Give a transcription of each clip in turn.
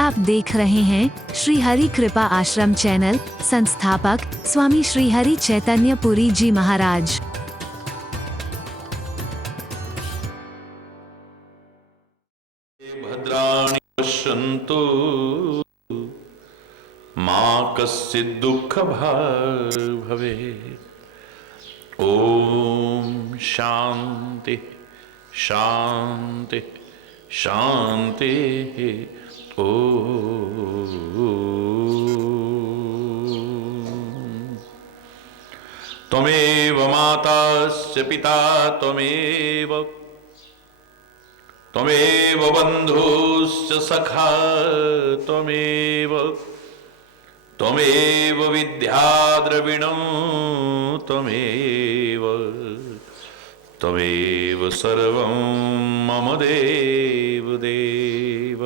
आप देख रहे हैं श्री हरि कृपा आश्रम चैनल। संस्थापक स्वामी श्री हरि चैतन्य पुरी जी महाराज। भद्राणि पश्यन्तु मा कश्चित् दुःखभाग् भवेत्। ओम शांति शांति शांति। त्वमेव माताश्च पिता त्वमेव त्वमेव बन्धुश्च सखा त्वमेव त्वमेव विद्या द्रविणं त्वमेव त्वमेव सर्वं मम देव देव।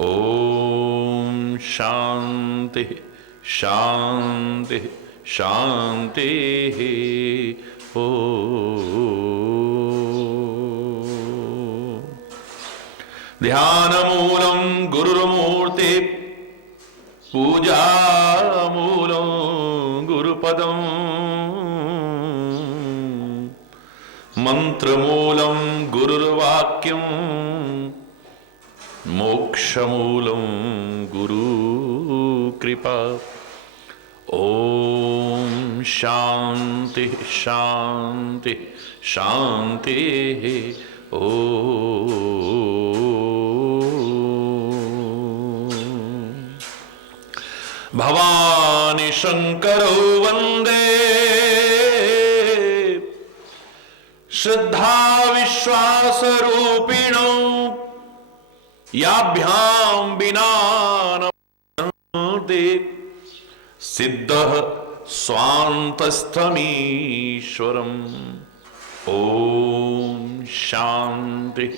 ओम शांति शांति शांति। ध्यानमूलं गुरुर्मूर्ति पूजामूलं गुरुपदं मंत्रमूलं गुरुर्वाक्यं मोक्षमूलं गुरुकृपा। ओम शांति शांति शांति। भवानी शंकरो वंदे श्रद्धा विश्वास रूपिणो याभ्याम विना न दे सिद्धः स्वान्तस्थमीश्वरम्। ओम शांति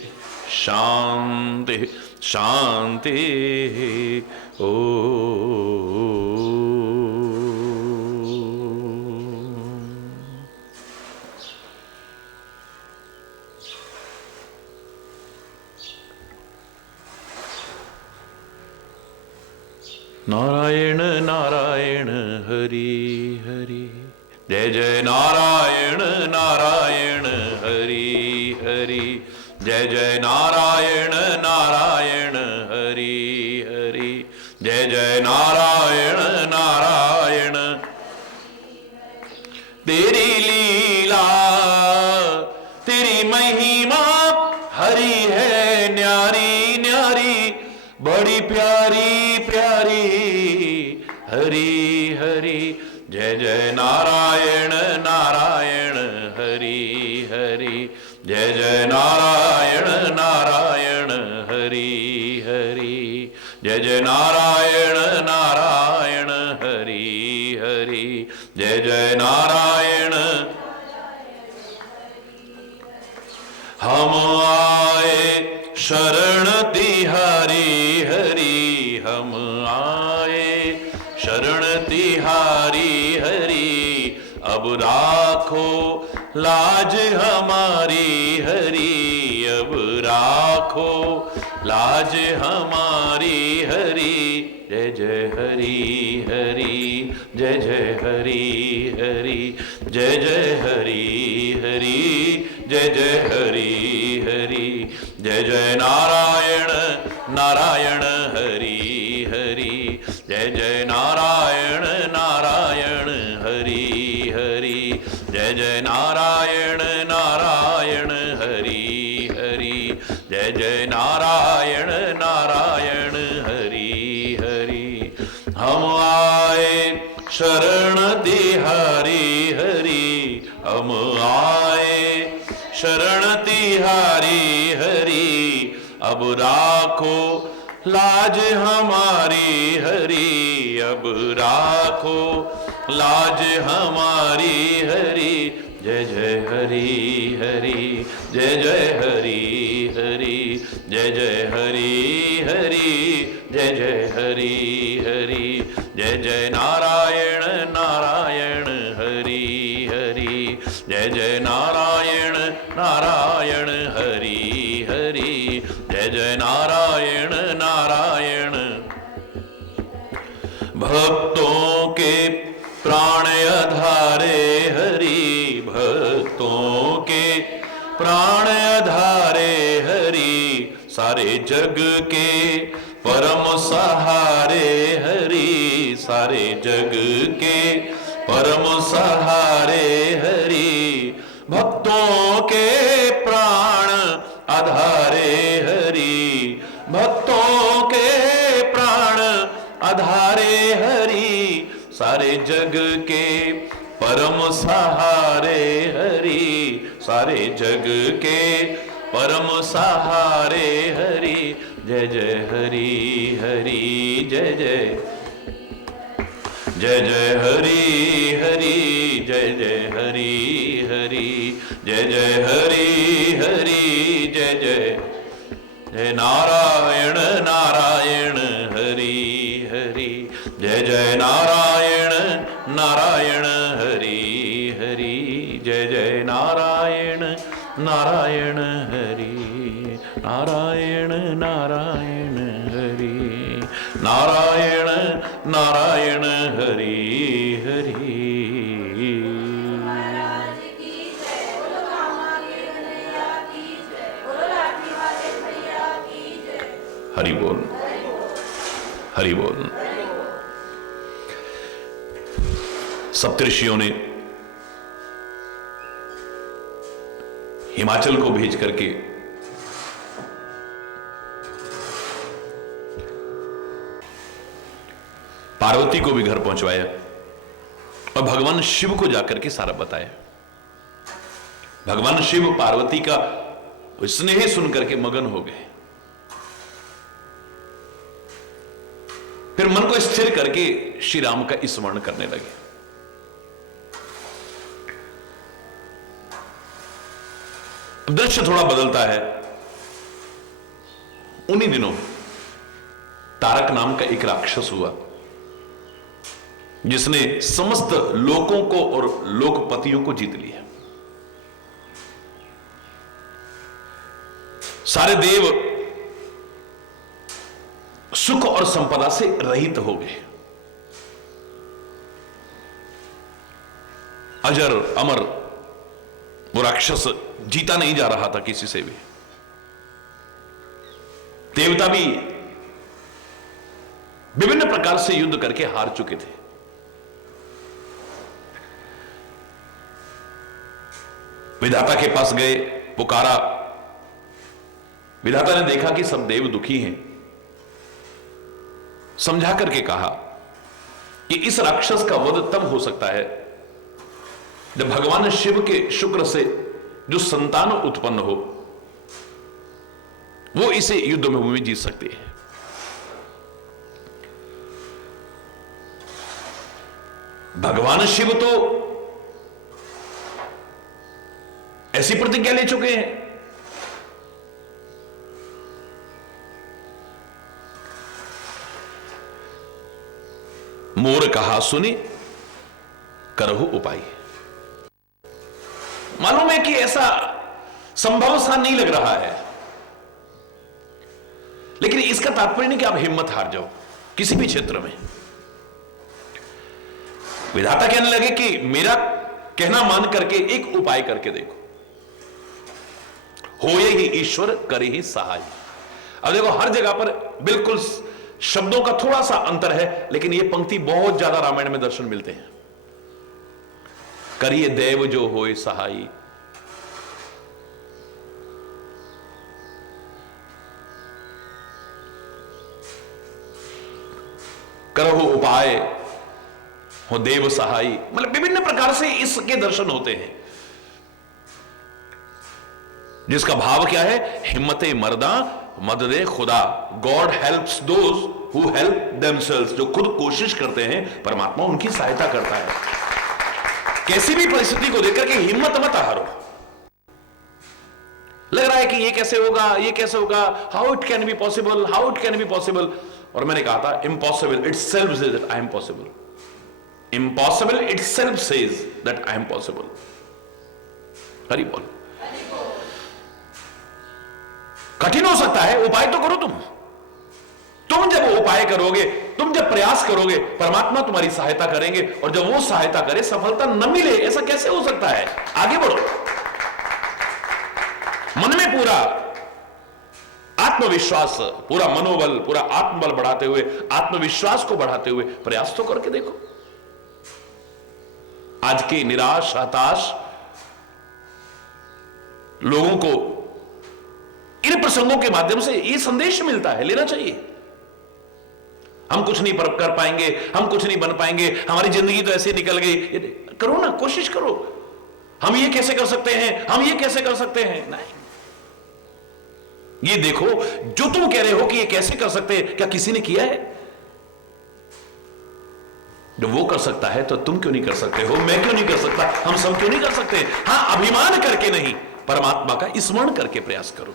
शांति शांति। नारायण नारायण हरि हरि। जय जय नारायण नारायण हरि हरि। जय जय नारायण नारायण हरि हरि। जय जय नारायण नारायण। तेरी लीला तेरी महिमा हरि है न्यारी न्यारी बड़ी प्यारी प्यारी हरि हरि। जय जय नारायण नारायण हरि हरि। जय जय नारायण नारायण हरि हरि। जय जय नारायण नारायण हरि हरि। जय जय नारायण। हम आए शरण तिहारी हरि। हम आए शरण तिहारी हरि। अब राखो लाज हमारी हरि। अब राखो लाज हमारी हरि। जय जय हरि हरि। जय जय हरि हरि। जय जय हरि हरि। जय जय हरि हरि। जय जय नारायण नारायण हरि हरि। जय जय नारायण नारायण हरि हरि। जय जय नारायण नारायण हरि हरि। जय जय नारायण नारायण हरि हरि। हम आए शरण तिहारी हरि। हम आए शरण तिहारी हरि। अब राखो लाज हमारी हरि। अब राखो लाज हमारी हरि। जय जय हरि हरि। जय जय हरि हरि। जय जय हरि हरि। जय जय हरि हरि। जय जय नारायण नारायण हरि हरि। जय जय नारायण नारायण हरि हरि। जय जय नारायण नारायण भक्तों के प्राण आधारे हरि, भक्तों के प्राण आधारे हरि, सारे जग के परम सहारे हरि, सारे जग के परम सहारे हरि, भक्तों के प्राण आधारे हरि, भक्तों के प्राण आधारे हरि, सारे जग के परम सहारे हरि, सारे जग के परम सहारे हरि। जय जय हरि हरि जय जय, जय जय हरि हरि जय जय हरि हरि, जय जय हरि हरि जय जय, जय नारायण नारायण हरि हरि, जय जय नारायण नारायण हरि हरि, जय जय नारायण नारायण हरि, नारायण नारायण हरि, नारायण नारायण हरि हरि। हरि बोल, हरि बोल। सप्तऋषियों ने हिमाचल को भेज करके पार्वती को भी घर पहुंचवाया और भगवान शिव को जाकर के सारा बताया। भगवान शिव पार्वती का स्नेह सुनकर के मगन हो गए। फिर मन को स्थिर करके श्री राम का स्मरण करने लगे। दृश्य थोड़ा बदलता है। उन्हीं दिनों तारक नाम का एक राक्षस हुआ जिसने समस्त लोकों को और लोकपतियों को जीत लिया। सारे देव सुख और संपदा से रहित हो गए। अजर अमर वो राक्षस जीता नहीं जा रहा था किसी से भी। देवता भी विभिन्न प्रकार से युद्ध करके हार चुके थे। विधाता के पास गए, पुकारा। विधाता ने देखा कि सब देव दुखी हैं, समझा करके कहा कि इस राक्षस का वध तब हो सकता है जब भगवान शिव के शुक्र से जो संतान उत्पन्न हो वो इसे युद्ध में जीत सकती है। भगवान शिव तो ऐसी प्रतिज्ञा ले चुके हैं। मोर कहा सुनी करहु उपाय। मालूम है कि ऐसा संभव सा नहीं लग रहा है, लेकिन इसका तात्पर्य नहीं कि आप हिम्मत हार जाओ किसी भी क्षेत्र में। विधाता कहने लगे कि मेरा कहना मान करके एक उपाय करके देखो। होए ही ईश्वर करे ही सहाय। अब देखो हर जगह पर बिल्कुल शब्दों का थोड़ा सा अंतर है, लेकिन यह पंक्ति बहुत ज्यादा रामायण में दर्शन मिलते हैं। करिए देव जो होए सहाई। करहु उपाय हो देव सहाई। मतलब विभिन्न प्रकार से इसके दर्शन होते हैं, जिसका भाव क्या है? हिम्मते मर्दा मददे खुदा। God helps those who help themselves. जो खुद कोशिश करते हैं परमात्मा उनकी सहायता करता है। कैसी भी परिस्थिति को देखकर के हिम्मत मत हारो। लग रहा है कि ये कैसे होगा, ये कैसे होगा, how it can be possible, how it can be possible. और मैंने कहा था impossible itself says that I am possible. Impossible itself says that I am possible. Hari बोल। कठिन हो सकता है, उपाय तो करो तुम। तुम जब उपाय करोगे, तुम जब प्रयास करोगे, परमात्मा तुम्हारी सहायता करेंगे, और जब वो सहायता करे सफलता न मिले, ऐसा कैसे हो सकता है? आगे बढ़ो, मन में पूरा आत्मविश्वास, पूरा मनोबल, पूरा आत्मबल बढ़ाते हुए, आत्मविश्वास को बढ़ाते हुए प्रयास तो करके देखो। आज के निराश, हताश लोगों को इन प्रसंगों के माध्यम से यह संदेश मिलता है, लेना चाहिए। हम कुछ नहीं कर पाएंगे, हम कुछ नहीं बन पाएंगे, हमारी जिंदगी तो ऐसे निकल गई। करो ना, कोशिश करो। हम ये कैसे कर सकते हैं, हम ये कैसे कर सकते हैं? नहीं, ये देखो, जो तुम कह रहे हो कि ये कैसे कर सकते हैं, क्या किसी ने किया है? जब वो कर सकता है तो तुम क्यों नहीं कर सकते हो? मैं क्यों नहीं कर सकता? हम सब क्यों नहीं कर सकते? हां, अभिमान करके नहीं, परमात्मा का स्मरण करके प्रयास करो।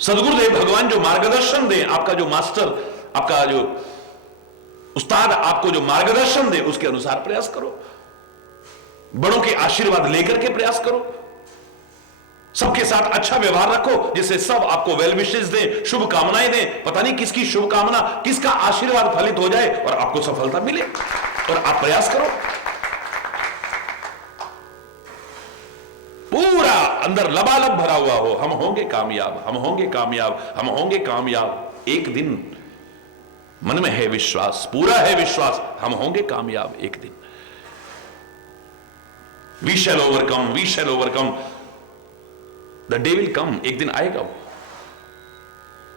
सदगुरुदेव भगवान जो मार्गदर्शन दे, आपका जो मास्टर, आपका जो उस्ताद आपको जो मार्गदर्शन दे, उसके अनुसार प्रयास करो। बड़ों के आशीर्वाद लेकर के प्रयास करो। सबके साथ अच्छा व्यवहार रखो, जिससे सब आपको वेल विशेस दें, शुभ कामनाएं दें। पता नहीं किसकी शुभ कामना, किसका आशीर्वाद फलित हो जाए और आपको सफलता मिले, और आप प्रयास करो। पूरा अंदर लबालब भरा हुआ हो, हम होंगे कामयाब, हम होंगे कामयाब, हम होंगे कामयाब। एक दिन मन में है विश्वास, पूरा है विश्वास, हम होंगे कामयाब एक दिन। We shall overcome, we shall overcome, the day will come. एक दिन आएगा वो,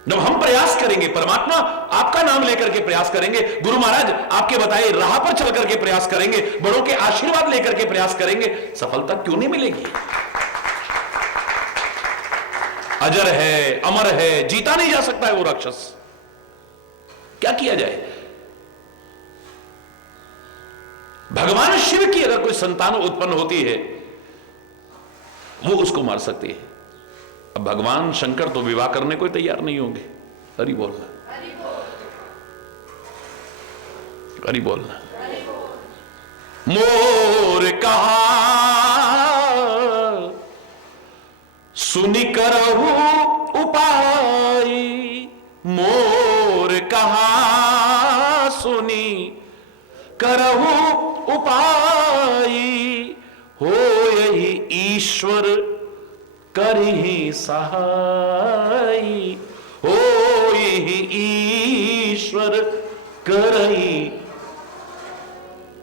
जब हम प्रयास करेंगे, परमात्मा आपका नाम लेकर के प्रयास करेंगे, गुरु महाराज आपके बताए राह पर चल करके प्रयास करेंगे, बड़ों के आशीर्वाद लेकर के प्रयास करेंगे, सफलता क्यों नहीं मिलेगी? अजर है, अमर है, जीता नहीं जा सकता है वो राक्षस। क्या किया जाए? भगवान शिव की अगर कोई संतान उत्पन्न होती है, वो उसको मार सकती है। अब भगवान शंकर तो विवाह करने को तैयार नहीं होंगे। हरि बोलना, हरि बोलना। मोर कहा सुनि करहु उपाय, मोर कहा सुनि करहु उपाय, हो यही ईश्वर करहि सहाय, हो यही ईश्वर करहि।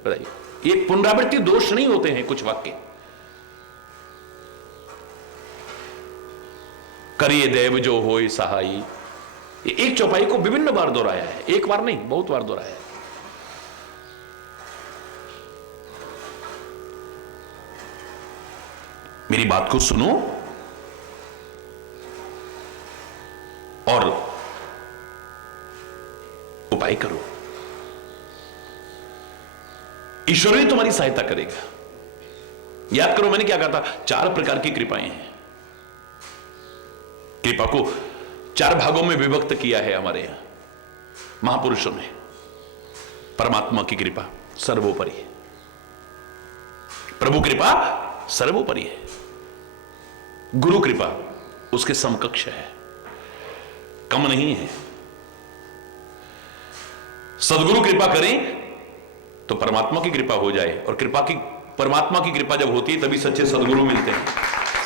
बताइए, ये पुनरावृत्ति दोष नहीं होते हैं कुछ वाक्य? करिए देव जो होय सहाय, ये एक चौपाई को विभिन्न बार दोहराया है, एक बार नहीं, बहुत बार दोहराया है। मेरी बात को सुनो और उपाय करो, ईश्वर भी तुम्हारी सहायता करेगा। याद करो मैंने क्या कहा था, 4 प्रकार की कृपाएं हैं। कृपा को 4 भागों में विभक्त किया है हमारे यहां महापुरुषों ने। परमात्मा की कृपा सर्वोपरि है, प्रभु कृपा सर्वोपरि है, गुरु कृपा उसके समकक्ष है, कम नहीं है। सदगुरु कृपा करें तो परमात्मा की कृपा हो जाए, और परमात्मा की कृपा जब होती है तभी सच्चे सदगुरु मिलते हैं,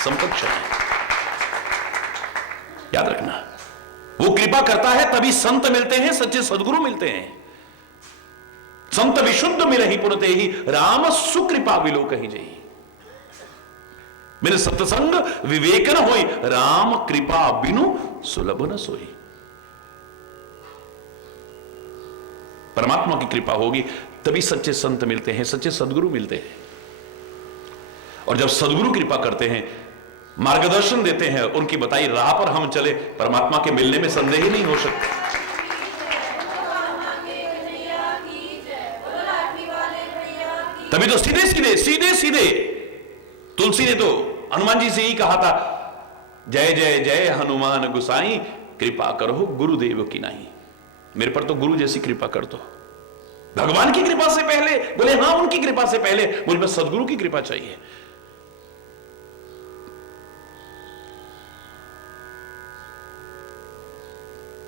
समकक्ष है। याद रखना, वो कृपा करता है तभी संत मिलते हैं, सच्चे सदगुरु मिलते हैं। संत विशुद्ध मिलहि पुनते ही, राम सुकृपा विलोक ही जई। मेरे सत्संग विवेकन होई, राम कृपा बिनु सुलभ न सोई। परमात्मा की कृपा होगी तभी सच्चे संत मिलते हैं, सच्चे सदगुरु मिलते हैं। और जब सदगुरु कृपा करते हैं, मार्गदर्शन देते हैं, उनकी बताई राह पर हम चले, परमात्मा के मिलने में संदेह ही नहीं हो सकता। तभी तो सीधे सीधे सीधे सीधे तुलसी ने तो हनुमान जी से ही कहा था, जय जय जय हनुमान गुसाई, कृपा करो गुरुदेव की नहीं। मेरे पर तो गुरु जैसी कृपा कर दो। भगवान की कृपा से पहले बोले, हां उनकी कृपा से पहले मुझ पर सदगुरु की कृपा चाहिए।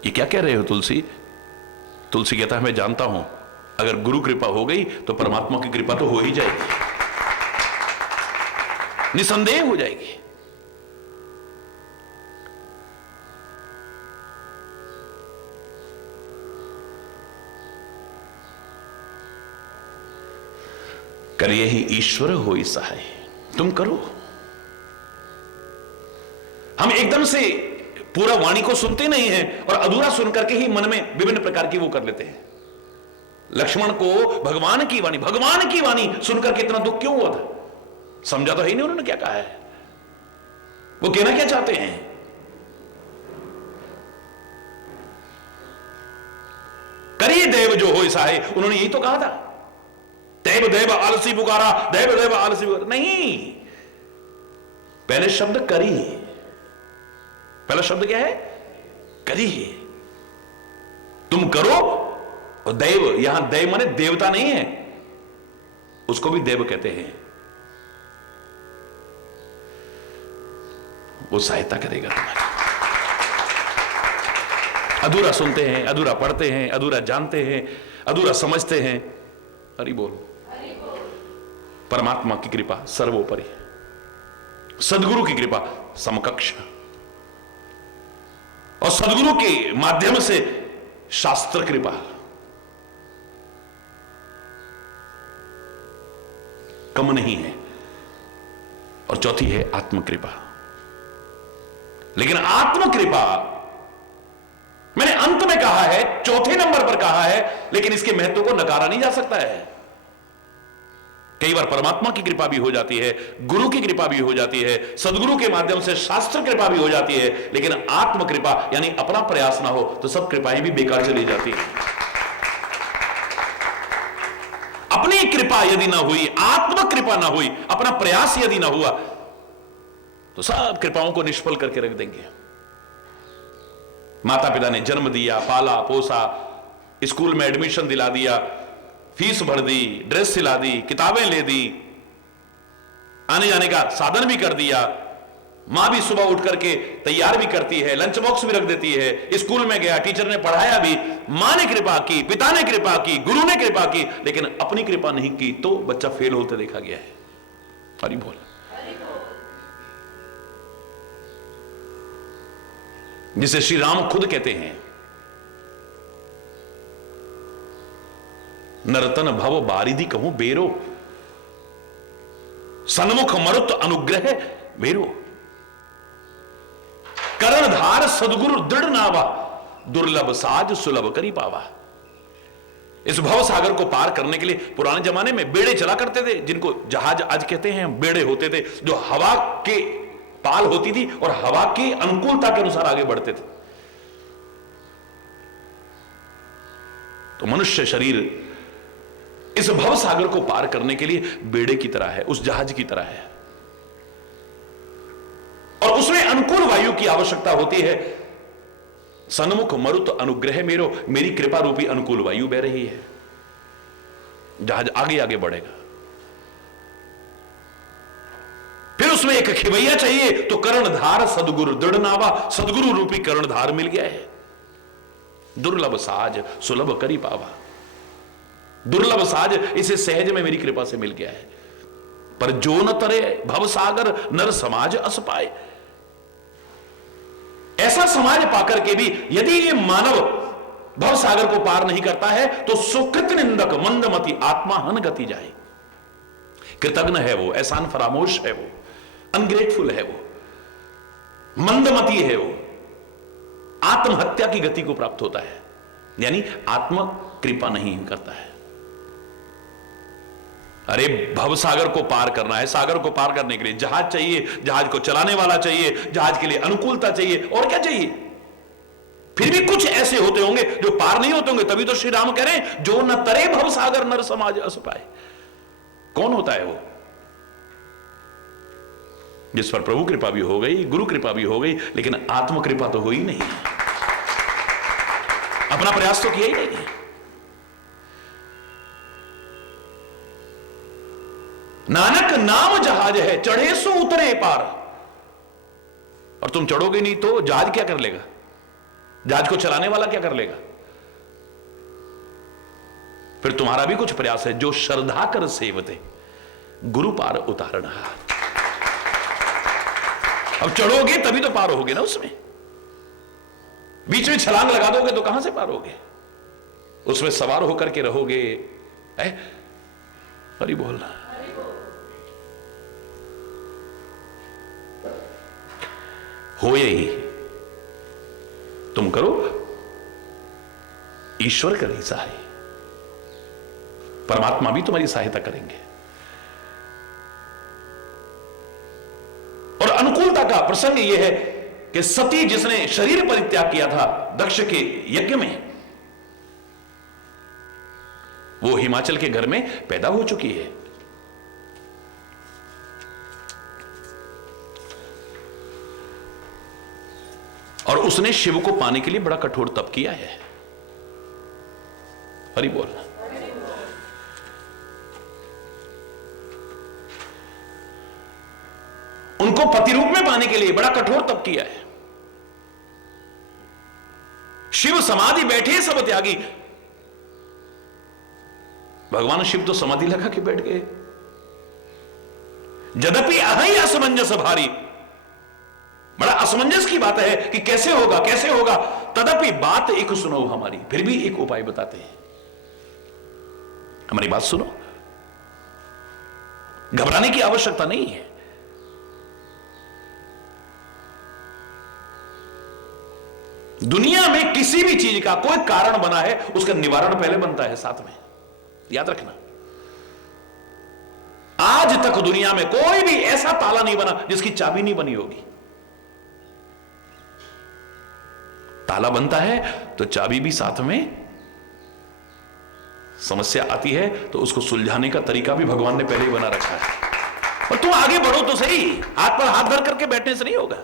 ये क्या कह रहे हो तुलसी? तुलसी कहता है मैं जानता हूं, अगर गुरु कृपा हो गई तो परमात्मा की कृपा तो हो ही जाएगी, निसंदेह हो जाएगी। करिए ही ईश्वर होई सहाय, तुम करो। हम एकदम से पूरा वाणी को सुनते नहीं हैं और अधूरा सुन करके ही मन में विभिन्न प्रकार की वो कर लेते हैं। लक्ष्मण को भगवान की वाणी सुनकर के इतना दुख क्यों हुआ था? समझा तो है ही नहीं उन्होंने क्या कहा है, वो कहना क्या चाहते हैं। करिए देव जो हो सहाय, उन्होंने यही तो कहा था। देव देव आलसी पुकारा, देव देव आलसी पुकारा, नहीं, पहले शब्द करी, पहला शब्द क्या है? करी। तुम करो। और देव, यहां देव माने देवता नहीं है, उसको भी देव कहते हैं। वो सहायता करेगा तुम्हारी। अधूरा सुनते हैं, अधूरा पढ़ते हैं, अधूरा जानते हैं, अधूरा समझते हैं। हरि बोल। परमात्मा की कृपा सर्वोपरि, सदगुरु की कृपा समकक्ष, और सदगुरु के माध्यम से शास्त्र कृपा, कम नहीं है। और चौथी है आत्म कृपा। लेकिन आत्म कृपा मैंने अंत में कहा है, चौथे नंबर पर कहा है, लेकिन इसके महत्व को नकारा नहीं जा सकता है। कई बार परमात्मा की कृपा भी हो जाती है, गुरु की कृपा भी हो जाती है, सदगुरु के माध्यम से शास्त्र कृपा भी हो जाती है, लेकिन आत्म कृपा यानी अपना प्रयास ना हो तो सब कृपाएं भी बेकार चली जाती है। अपनी कृपा यदि ना हुई, आत्म कृपा ना हुई, अपना प्रयास यदि ना हुआ तो सब कृपाओं को निष्फल करके रख देंगे। माता पिता ने जन्म दिया, पाला पोसा, स्कूल में एडमिशन दिला दिया, फीस भर दी, ड्रेस सिला दी, किताबें ले दी, आने जाने का साधन भी कर दिया, मां भी सुबह उठ करके तैयार भी करती है, लंच बॉक्स भी रख देती है, स्कूल में गया, टीचर ने पढ़ाया भी, मां ने कृपा की, पिता ने कृपा की, गुरु ने कृपा की, लेकिन अपनी कृपा नहीं की तो बच्चा फेल होते देखा गया है। हरि बोल। जिसे श्री राम खुद कहते हैं, नर्तन भव बारिधि कहूं बेरो, सन्मुख मरुत अनुग्रह बेरो, करणधार सदगुरु दृढ़ नावा, दुर्लभ साज सुलभ करी पावा। इस भव सागर को पार करने के लिए पुराने जमाने में बेड़े चला करते थे, जिनको जहाज आज कहते हैं, बेड़े होते थे जो हवा के पाल होती थी और हवा की अनुकूलता के अनुसार आगे बढ़ते थे। तो मनुष्य शरीर इस भव सागर को पार करने के लिए बेड़े की तरह है, उस जहाज की तरह है, और उसमें अनुकूल वायु की आवश्यकता होती है। सन्मुख मरुत अनुग्रह मेरो, मेरी कृपा रूपी अनुकूल वायु बह रही है, जहाज आगे आगे बढ़ेगा। फिर उसमें एक खिवैया चाहिए, तो कर्णधार सदगुरु दृढ़ नावा, सदगुरु रूपी कर्णधार मिल गया है। दुर्लभ साज सुलभ करी पावा, दुर्लभ साज इसे सहज में मेरी कृपा से मिल गया है। पर जो न तरे भव सागर नर समाज अस पाए, ऐसा समाज पाकर के भी यदि ये मानव भव सागर को पार नहीं करता है तो सुकृत निंदक मंदमती आत्मा हन गति जाए। कृतज्ञ है वो, एहसान फरामोश है वो, अनग्रेटफुल है वो, मंदमती है वो, आत्महत्या की गति को प्राप्त होता है, यानी आत्म कृपा नहीं करता है। अरे भव सागर को पार करना है, सागर को पार करने के लिए जहाज चाहिए, जहाज को चलाने वाला चाहिए, जहाज के लिए अनुकूलता चाहिए, और क्या चाहिए। फिर भी कुछ ऐसे होते होंगे जो पार नहीं होते होंगे, तभी तो श्री राम कह रहे हैं जो न तरे भव सागर नर समाज अस पाए। कौन होता है वो? जिस पर प्रभु कृपा भी हो गई, गुरु कृपा भी हो गई, लेकिन आत्म कृपा तो हुई नहीं, अपना प्रयास तो किया ही नहीं। नानक नाम जहाज है, चढ़े सो उतरे पार। और तुम चढ़ोगे नहीं तो जहाज क्या कर लेगा? जहाज को चलाने वाला क्या कर लेगा? फिर तुम्हारा भी कुछ प्रयास है, जो श्रद्धा कर सेवते गुरु पार उतारना। अब चढ़ोगे तभी तो पार होगे ना, उसमें बीच में छलांग लगा दोगे तो कहां से पार होगे? उसमें सवार होकर के रहोगे। हरि बोलना। हो यही तुम करो, ईश्वर करे सहाय, परमात्मा भी तुम्हारी सहायता करेंगे। और अनुकूलता का प्रसंग यह है कि सती जिसने शरीर परित्याग किया था दक्ष के यज्ञ में, वो हिमाचल के घर में पैदा हो चुकी है। और उसने शिव को पाने के लिए बड़ा कठोर तप किया है। हरि बोल। उनको पति रूप में पाने के लिए बड़ा कठोर तप किया है। शिव समाधि बैठे सब त्यागी, भगवान शिव तो समाधि लगा के बैठ गए। यद्यपि अहि असमंजस भारी, बड़ा असमंजस की बात है कि कैसे होगा कैसे होगा, तदपि बात एक सुनो हमारी, फिर भी एक उपाय बताते हैं। हमारी बात सुनो, घबराने की आवश्यकता नहीं है। दुनिया में किसी भी चीज का कोई कारण बना है, उसका निवारण पहले बनता है साथ में, याद रखना। आज तक दुनिया में कोई भी ऐसा ताला नहीं बना जिसकी चाबी नहीं बनी होगी। ताला बनता है तो चाबी भी साथ में। समस्या आती है तो उसको सुलझाने का तरीका भी भगवान ने पहले ही बना रखा है। और तुम आगे बढ़ो तो सही, हाथ पर हाथ धर करके बैठने से नहीं होगा।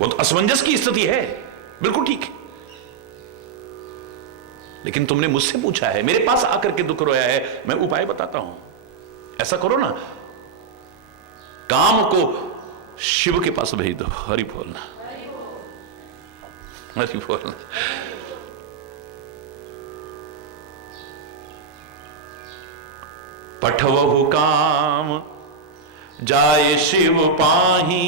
वो तो असमंजस की स्थिति है, बिल्कुल ठीक है। लेकिन तुमने मुझसे पूछा है, मेरे पास आकर के दुख रोया है, मैं उपाय बताता हूं। ऐसा करो ना, काम को शिव के पास भेज दो। हरि बोलना, हरि बोलना। पठवहु काम जाए शिव पाही,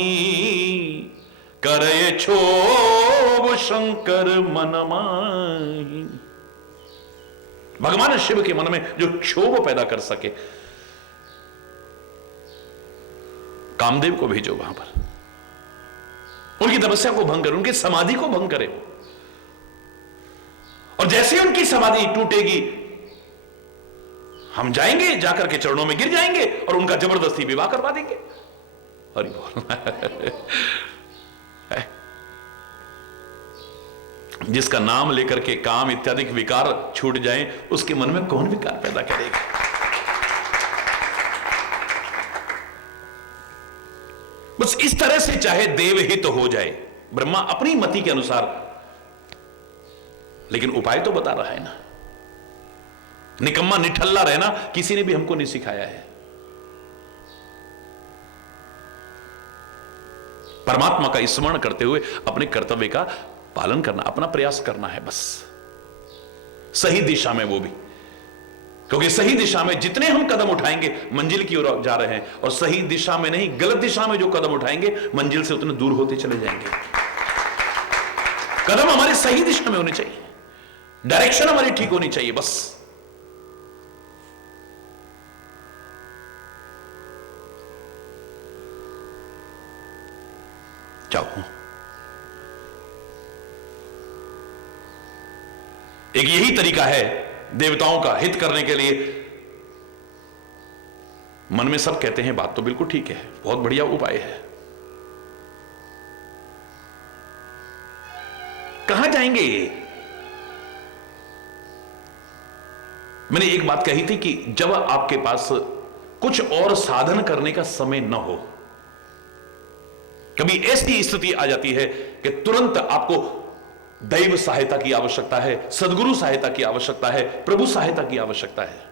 करे क्षोभ शंकर मन माही। भगवान शिव के मन में जो क्षोभ पैदा कर सके, कामदेव को भेजो वहां पर, उनकी तपस्या को भंग करे, उनकी समाधि को भंग करे। और जैसे उनकी समाधि टूटेगी, हम जाएंगे, जाकर के चरणों में गिर जाएंगे और उनका जबरदस्ती विवाह करवा देंगे। हरि बोल। जिसका नाम लेकर के काम इत्यादि विकार छूट जाएं, उसके मन में कौन विकार पैदा करेगा? बस इस तरह से चाहे देवहित हो जाए, ब्रह्मा अपनी मति के अनुसार, लेकिन उपाय तो बता रहा है ना। निकम्मा निठल्ला रहना किसी ने भी हमको नहीं सिखाया है। परमात्मा का स्मरण करते हुए अपने कर्तव्य का पालन करना, अपना प्रयास करना है बस, सही दिशा में वो भी। क्योंकि सही दिशा में जितने हम कदम उठाएंगे मंजिल की ओर जा रहे हैं, और सही दिशा में नहीं, गलत दिशा में जो कदम उठाएंगे मंजिल से उतने दूर होते चले जाएंगे। कदम हमारे सही दिशा में होने चाहिए, डायरेक्शन हमारी ठीक होनी चाहिए बस। जाओ, एक यही तरीका है देवताओं का हित करने के लिए। मन में सब कहते हैं बात तो बिल्कुल ठीक है, बहुत बढ़िया उपाय है। कहां जाएंगे ये? मैंने एक बात कही थी कि जब आपके पास कुछ और साधन करने का समय न हो, कभी ऐसी स्थिति आ जाती है कि तुरंत आपको दैव सहायता की आवश्यकता है, सदगुरु सहायता की आवश्यकता है, प्रभु सहायता की आवश्यकता है।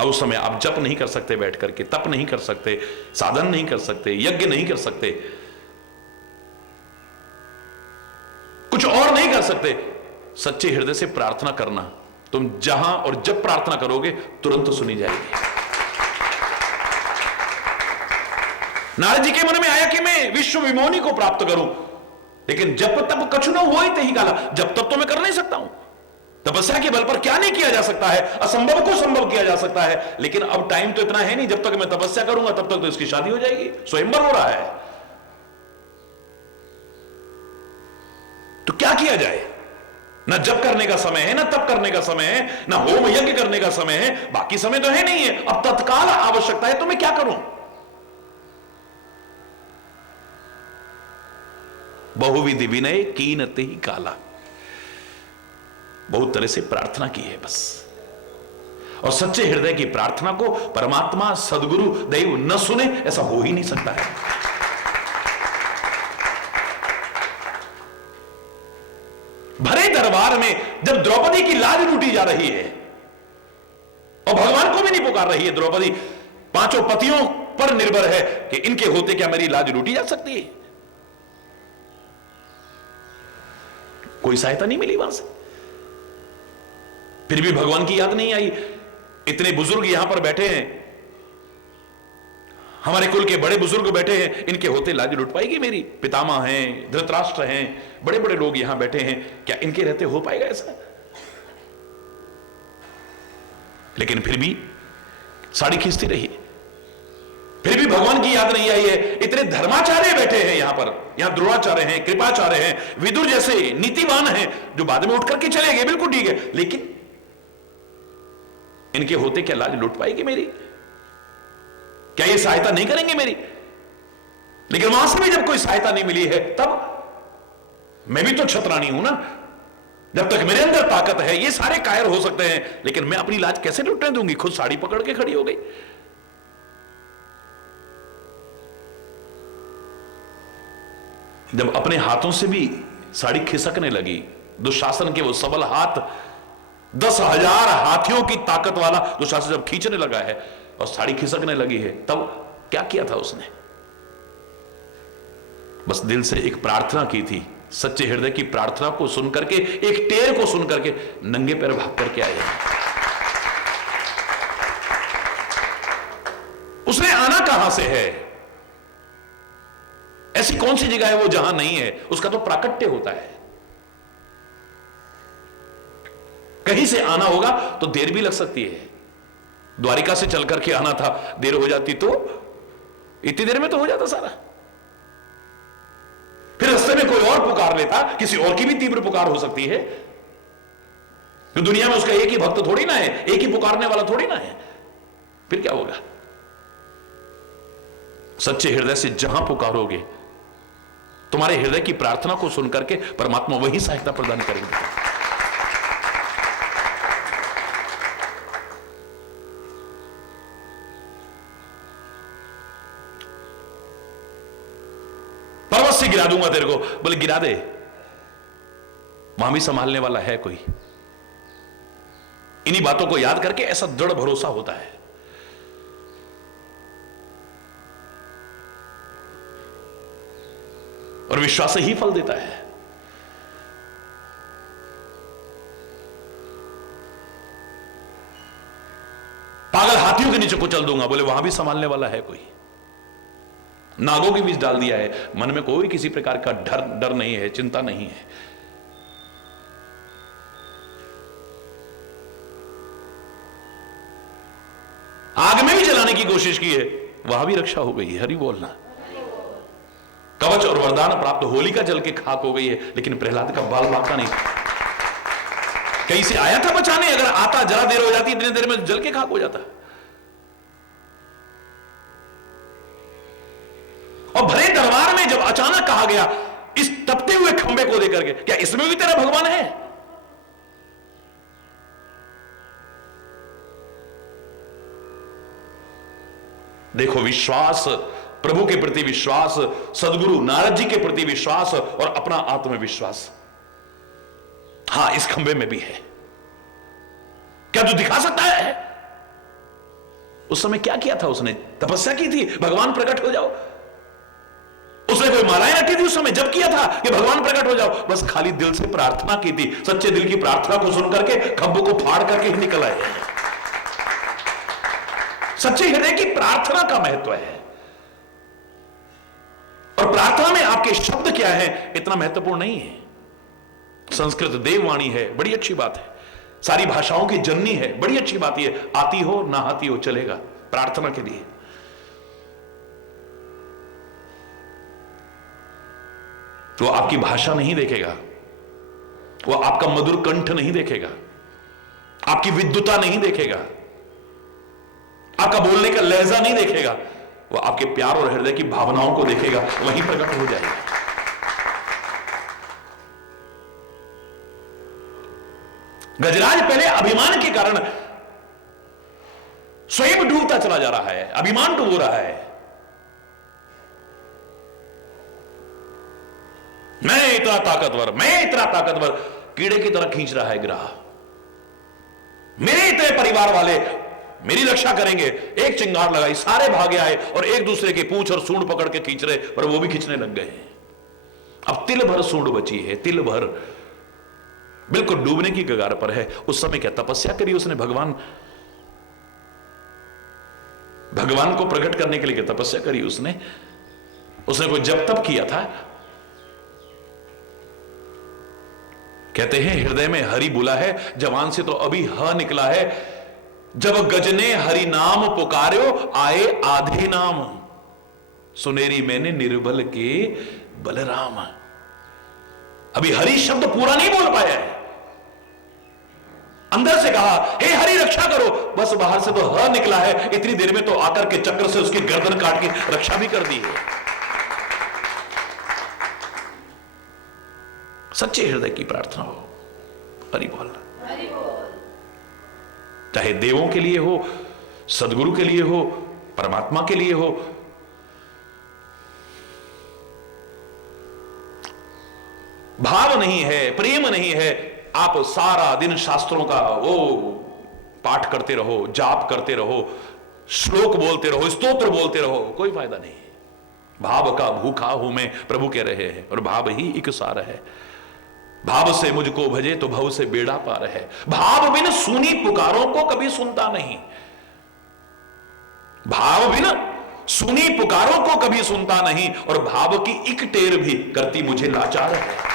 अब उस समय आप जप नहीं कर सकते बैठ करके, तप नहीं कर सकते, साधन नहीं कर सकते, यज्ञ नहीं कर सकते, कुछ और नहीं कर सकते। सच्चे हृदय से प्रार्थना करना, तुम जहां और जब प्रार्थना करोगे तुरंत सुनी जाएगी। नारद जी के मन में आया कि मैं विश्व विमोहनी को प्राप्त करूं, लेकिन जब तब कछु न हो ही काला, जब तब तो मैं कर नहीं सकता हूं। तपस्या के बल पर क्या नहीं किया जा सकता है, असंभव को संभव किया जा सकता है। लेकिन अब टाइम तो इतना है नहीं, जब तक मैं तपस्या करूंगा तब तक तो इसकी शादी हो जाएगी, स्वयंवर हो रहा है। तो क्या किया जाए? ना जप करने का समय है, ना तप करने का समय है, ना होम यज्ञ करने का समय है, बाकी समय तो है नहीं है। अब तत्काल आवश्यकता है, तो मैं क्या करूं? बहुविधि विनय कीनते ही काला, बहुत तरह से प्रार्थना की है बस। और सच्चे हृदय की प्रार्थना को परमात्मा सदगुरु दैव न सुने, ऐसा हो ही नहीं सकता है। भरे दरबार में जब द्रौपदी की लाज लूटी जा रही है और भगवान को भी नहीं पुकार रही है, द्रौपदी पांचों पतियों पर निर्भर है कि इनके होते क्या मेरी लाज लूटी जा सकती है, कोई सहायता नहीं मिली वहां से। फिर भी भगवान की याद नहीं आई। इतने बुजुर्ग यहां पर बैठे हैं, हमारे कुल के बड़े बुजुर्ग बैठे हैं, इनके होते लाज लुट पाएगी मेरी? पितामह हैं, धृतराष्ट्र हैं, बड़े बड़े लोग यहां बैठे हैं, क्या इनके रहते हो पाएगा ऐसा? लेकिन फिर भी साड़ी खींचती रही, फिर भी भगवान की याद नहीं आई है। इतने धर्माचार्य बैठे हैं यहां पर, यहां द्रोणाचार्य हैं, कृपाचार्य हैं, विदुर जैसे नीतिवान हैं जो बाद में उठ करके चले गए, बिल्कुल ठीक है, लेकिन इनके होते क्या लाज लूट पाएगी मेरी? क्या ये सहायता नहीं करेंगे मेरी? लेकिन वहां से भी जब कोई सहायता नहीं मिली है, तब मैं भी तो छतरानी हूं ना। जब तक मेरे अंदर ताकत है, ये सारे कायर हो सकते हैं, लेकिन मैं अपनी लाज कैसे लुटने दूंगी? खुद साड़ी पकड़ के खड़ी हो गई। जब अपने हाथों से भी साड़ी खिसकने लगी, दुशासन के वो सबल हाथ, 10,000 हाथियों की ताकत वाला दुशासन जब खींचने लगा है और साड़ी खिसकने लगी है, तब क्या किया था उसने? बस दिल से एक प्रार्थना की थी। सच्चे हृदय की प्रार्थना को सुन करके, एक टेर को सुन करके नंगे पैर भाग करके आए। उसने आना कहां से है? ऐसी कौन सी जगह है वो जहां नहीं है? उसका तो प्राकट्य होता है। कहीं से आना होगा तो देर भी लग सकती है। द्वारिका से चल करके आना था, देर हो जाती तो इतनी देर में तो हो जाता सारा। फिर रास्ते में कोई और पुकार लेता, किसी और की भी तीव्र पुकार हो सकती है। तो दुनिया में उसका एक ही भक्त थोड़ी ना है, एक ही पुकारने वाला थोड़ी ना है। फिर क्या होगा? सच्चे हृदय से जहां पुकारोगे, तुम्हारे हृदय की प्रार्थना को सुनकर के परमात्मा वही सहायता प्रदान करेंगे। पर्वत से गिरा दूंगा तेरे को, बोले गिरा दे, वहां भी संभालने वाला है कोई। इन्हीं बातों को याद करके ऐसा दृढ़ भरोसा होता है। और विश्वास ही फल देता है। पागल हाथियों के नीचे कुचल दूंगा, बोले वहां भी संभालने वाला है कोई। नागों के बीच डाल दिया है, मन में कोई किसी प्रकार का डर नहीं है, चिंता नहीं है। आग में भी जलाने की कोशिश की है, वहां भी रक्षा हो गई है। हरि बोलना। कवच और वरदान प्राप्त, होलिका जल के खाक हो गई है, लेकिन प्रहलाद का बाल बाका नहीं। कहीं से आया था बचाने, अगर आता जरा देर हो जाती, इतनी देर में जल के खाक हो जाता। और भरे दरबार में जब अचानक कहा गया इस तपते हुए खंबे को देकर के, क्या इसमें भी तेरा भगवान है? देखो, विश्वास, प्रभु के प्रति विश्वास, सदगुरु नारद जी के प्रति विश्वास और अपना आत्मविश्वास, हां इस खंबे में भी है। क्या तू दिखा सकता है? उस समय क्या किया था उसने? तपस्या की थी, भगवान प्रकट हो जाओ। उसने कोई मालाएं रखी थी उस समय जब किया था कि भगवान प्रकट हो जाओ? बस खाली दिल से प्रार्थना की थी। सच्चे दिल की प्रार्थना को सुन करके खंभों को फाड़ करके ही निकल आए। सच्चे हृदय की प्रार्थना का महत्व है। और प्रार्थना में आपके शब्द क्या है इतना महत्वपूर्ण नहीं है। संस्कृत देववाणी है, बड़ी अच्छी बात है। सारी भाषाओं की जननी है, बड़ी अच्छी बात है। आती हो ना आती हो चलेगा प्रार्थना के लिए। वो आपकी भाषा नहीं देखेगा, वो आपका मधुर कंठ नहीं देखेगा, आपकी विद्युता नहीं देखेगा, आपका बोलने का लहजा नहीं देखेगा। वो आपके प्यार और हृदय की भावनाओं को देखेगा, वहीं प्रकट हो जाएगा। गजराज पहले अभिमान के कारण स्वयं डूबता चला जा रहा है, अभिमान डूब रहा है। मैं इतना ताकतवर, मैं इतना ताकतवर, कीड़े की तरह खींच रहा है गिराह। मेरे इतने परिवार वाले मेरी रक्षा करेंगे। एक चिंगार लगाई, सारे भागे आए और एक दूसरे की पूंछ और सूंड पकड़ के खींच रहे, पर वो भी खींचने लग गए। अब तिल भर सूंड बची है, तिल भर, बिल्कुल डूबने की कगार पर है। उस समय क्या तपस्या करी उसने? भगवान को प्रकट करने के लिए क्या तपस्या करी उसने? उसने कोई जप तप किया था? कहते हैं हृदय में हरि बुला है, जवान से तो अभी ह निकला है। जब गजने हरि नाम पुकार्यो, आए आधे नाम, सुनेरी मैंने निर्बल के बलराम। अभी हरि शब्द पूरा नहीं बोल पाया है। अंदर से कहा हे हरि रक्षा करो, बस बाहर से तो ह निकला है। इतनी देर में तो आकर के चक्र से उसकी गर्दन काट के रक्षा भी कर दी है। सच्चे हृदय की प्रार्थना हो, हरि बोल। चाहे देवों के लिए हो, सदगुरु के लिए हो, परमात्मा के लिए हो। भाव नहीं है, प्रेम नहीं है, आप सारा दिन शास्त्रों का वो पाठ करते रहो, जाप करते रहो, श्लोक बोलते रहो, स्तोत्र बोलते रहो, कोई फायदा नहीं। भाव का भूखा हूं मैं, प्रभु कह रहे हैं, और भाव ही एक सार है। भाव से मुझको भजे तो भव से बेड़ा पार है। भाव बिन सुनी पुकारों को कभी सुनता नहीं। भाव बिन सुनी पुकारों को कभी सुनता नहीं, और भाव की एक टेर भी करती मुझे लाचार है।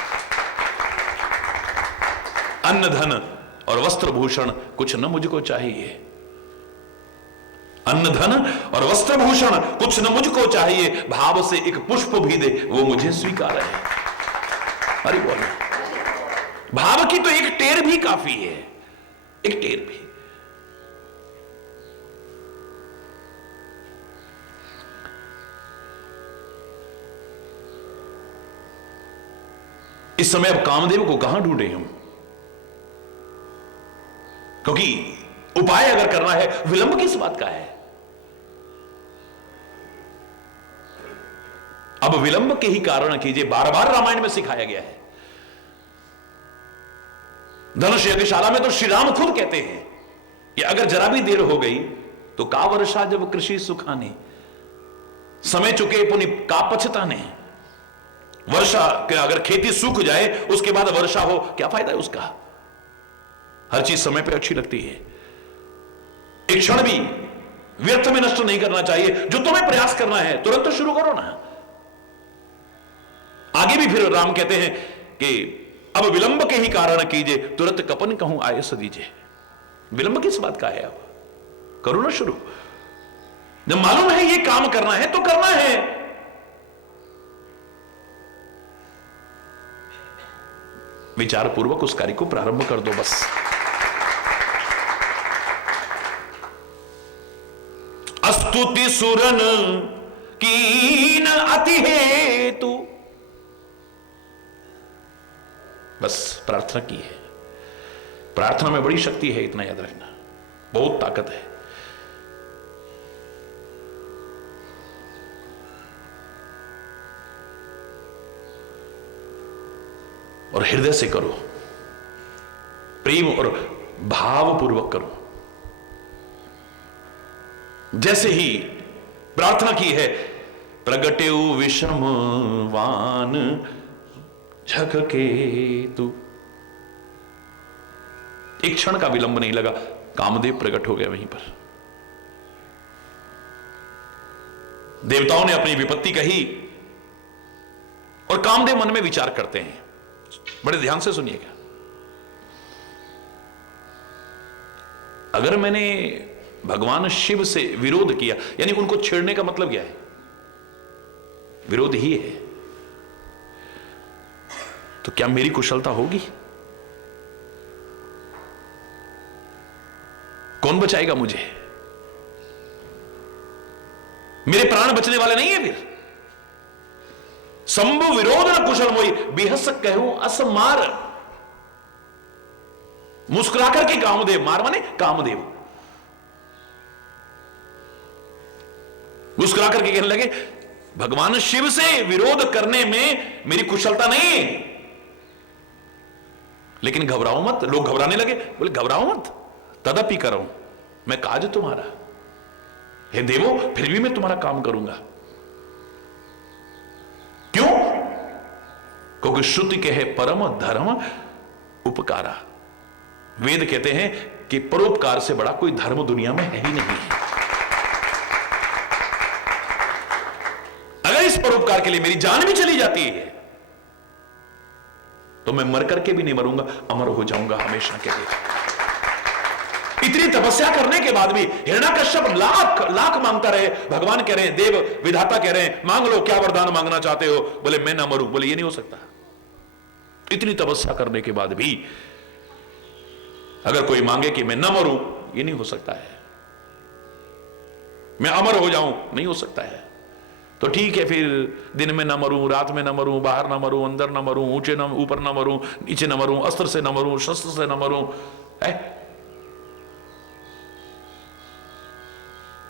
अन्न धन और वस्त्र भूषण कुछ न मुझको चाहिए। अन्न धन और वस्त्र भूषण कुछ न मुझको चाहिए, भाव से एक पुष्प भी दे वो मुझे स्वीकार है। अरे बोलो, भाव की तो एक टेर भी काफी है, एक टेर भी। इस समय अब कामदेव को कहां ढूंढे हम? क्योंकि उपाय अगर करना है, विलंब किस बात का है? अब विलंब के ही कारण कीजिए, बार बार रामायण में सिखाया गया है। धनुष यज्ञशाला में तो श्री राम खुद कहते हैं कि अगर जरा भी देर हो गई तो का वर्षा जब कृषि सुखाने, समय चुके पुनि का पछताने। वर्षा के अगर खेती सूख जाए उसके बाद वर्षा हो, क्या फायदा है उसका? हर चीज समय पे अच्छी लगती है। एक क्षण भी व्यर्थ में नष्ट नहीं करना चाहिए। जो तुम्हें प्रयास करना है तुरंत शुरू करो ना। आगे भी फिर राम कहते हैं कि अब विलंब के ही कारण कीजिए, तुरंत कपन कहूं आए सदीजिए। विलंब किस बात का है? अब करो ना शुरू। जब मालूम है ये काम करना है तो करना है। विचार पूर्वक उस कार्य को प्रारंभ कर दो बस। अस्तुति सुरन कीन अति हेतु, बस प्रार्थना की है। प्रार्थना में बड़ी शक्ति है, इतना याद रखना, बहुत ताकत है। और हृदय से करो, प्रेम और भाव पूर्वक करो। जैसे ही प्रार्थना की है, प्रगटेउ विषम वान झकके तू, एक क्षण का विलंब नहीं लगा, कामदेव प्रकट हो गया वहीं पर। देवताओं ने अपनी विपत्ति कही और कामदेव मन में विचार करते हैं। बड़े ध्यान से सुनिएगा। अगर मैंने भगवान शिव से विरोध किया, यानी उनको छेड़ने का मतलब क्या है? विरोध ही है, तो क्या मेरी कुशलता होगी? कौन बचाएगा मुझे? मेरे प्राण बचने वाले नहीं है फिर। शंभु विरोध न कुशल मोई, बिहस कहूं अस मार। मुस्कुराकर के कामदेव, मार माने कामदेव, मुस्कुराकर के कहने लगे भगवान शिव से विरोध करने में मेरी कुशलता नहीं है, लेकिन घबराओ मत। लोग घबराने लगे, बोले घबराओ मत, तदपि करो मैं काज तुम्हारा, हे देवो फिर भी मैं तुम्हारा काम करूंगा। क्यों? क्योंकि श्रुति के है परम धर्म उपकारा। वेद कहते हैं कि परोपकार से बड़ा कोई धर्म दुनिया में है ही नहीं है। अगर इस परोपकार के लिए मेरी जान भी चली जाती है तो मैं मर करके भी नहीं मरूंगा, अमर हो जाऊंगा हमेशा के लिए। इतनी तपस्या करने के बाद भी हिरण्याकश्यप लाख लाख मांगता रहे। भगवान कह रहे हैं, देव विधाता कह रहे हैं, मांग लो, क्या वरदान मांगना चाहते हो? बोले मैं ना मरूं। बोले ये नहीं हो सकता। इतनी तपस्या करने के बाद भी अगर कोई मांगे कि मैं ना मरूं, ये नहीं हो सकता है। मैं अमर हो जाऊं, नहीं हो सकता है। तो ठीक है, फिर दिन में ना मरूं, रात में ना मरूं, बाहर ना मरूं, अंदर ना मरूं, ऊंचे ना ऊपर ना मरूं, नीचे ना मरूं, अस्त्र से ना मरूं, शस्त्र से ना मरूं,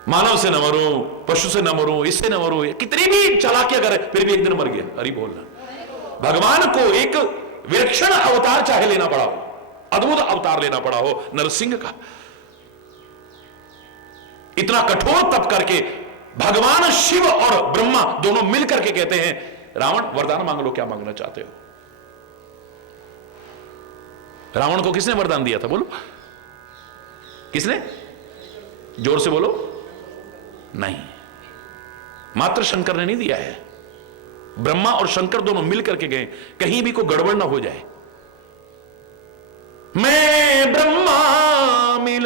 मानव से न मरूं, पशु से न मरूं, इससे न मरूं, कितनी भी चालाकियां करे फिर भी एक दिन मर गया। हरि बोलना। भगवान को एक विलक्षण अवतार चाहे लेना पड़ा हो, अद्भुत अवतार लेना पड़ा हो नरसिंह का, इतना कठोर तप करके भगवान शिव और ब्रह्मा दोनों मिलकर के कहते हैं, रावण वरदान मांग लो, क्या मांगना चाहते हो? रावण को किसने वरदान दिया था? बोलो किसने? जोर से बोलो। नहीं, मात्र शंकर ने नहीं दिया है। ब्रह्मा और शंकर दोनों मिलकर के गए, कहीं भी कोई गड़बड़ ना हो जाए। मैं ब्रह्मा मिल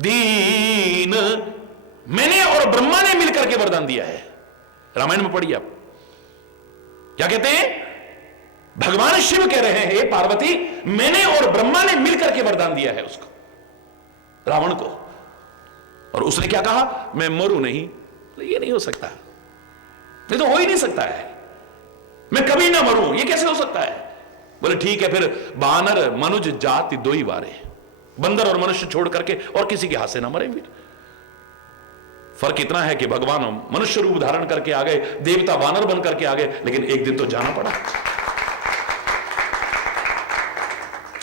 दीन, मैंने और ब्रह्मा ने मिलकर के वरदान दिया है। रामायण में पढ़िए आप, क्या कहते हैं? भगवान शिव कह रहे हैं, हे पार्वती, मैंने और ब्रह्मा ने मिलकर के वरदान दिया है उसको, रावण को। और उसने क्या कहा? मैं मरूं नहीं। ये नहीं हो सकता, ये तो हो ही नहीं सकता है, मैं कभी ना मरूं, ये कैसे हो सकता है? बोले ठीक है, फिर बानर मनुज जाति दो ही बारे, बंदर और मनुष्य छोड़ करके और किसी के हाथ से ना मरे। फिर फर्क इतना है कि भगवान मनुष्य रूप धारण करके आ गए, देवता वानर बन करके आ गए, लेकिन एक दिन तो जाना पड़ा।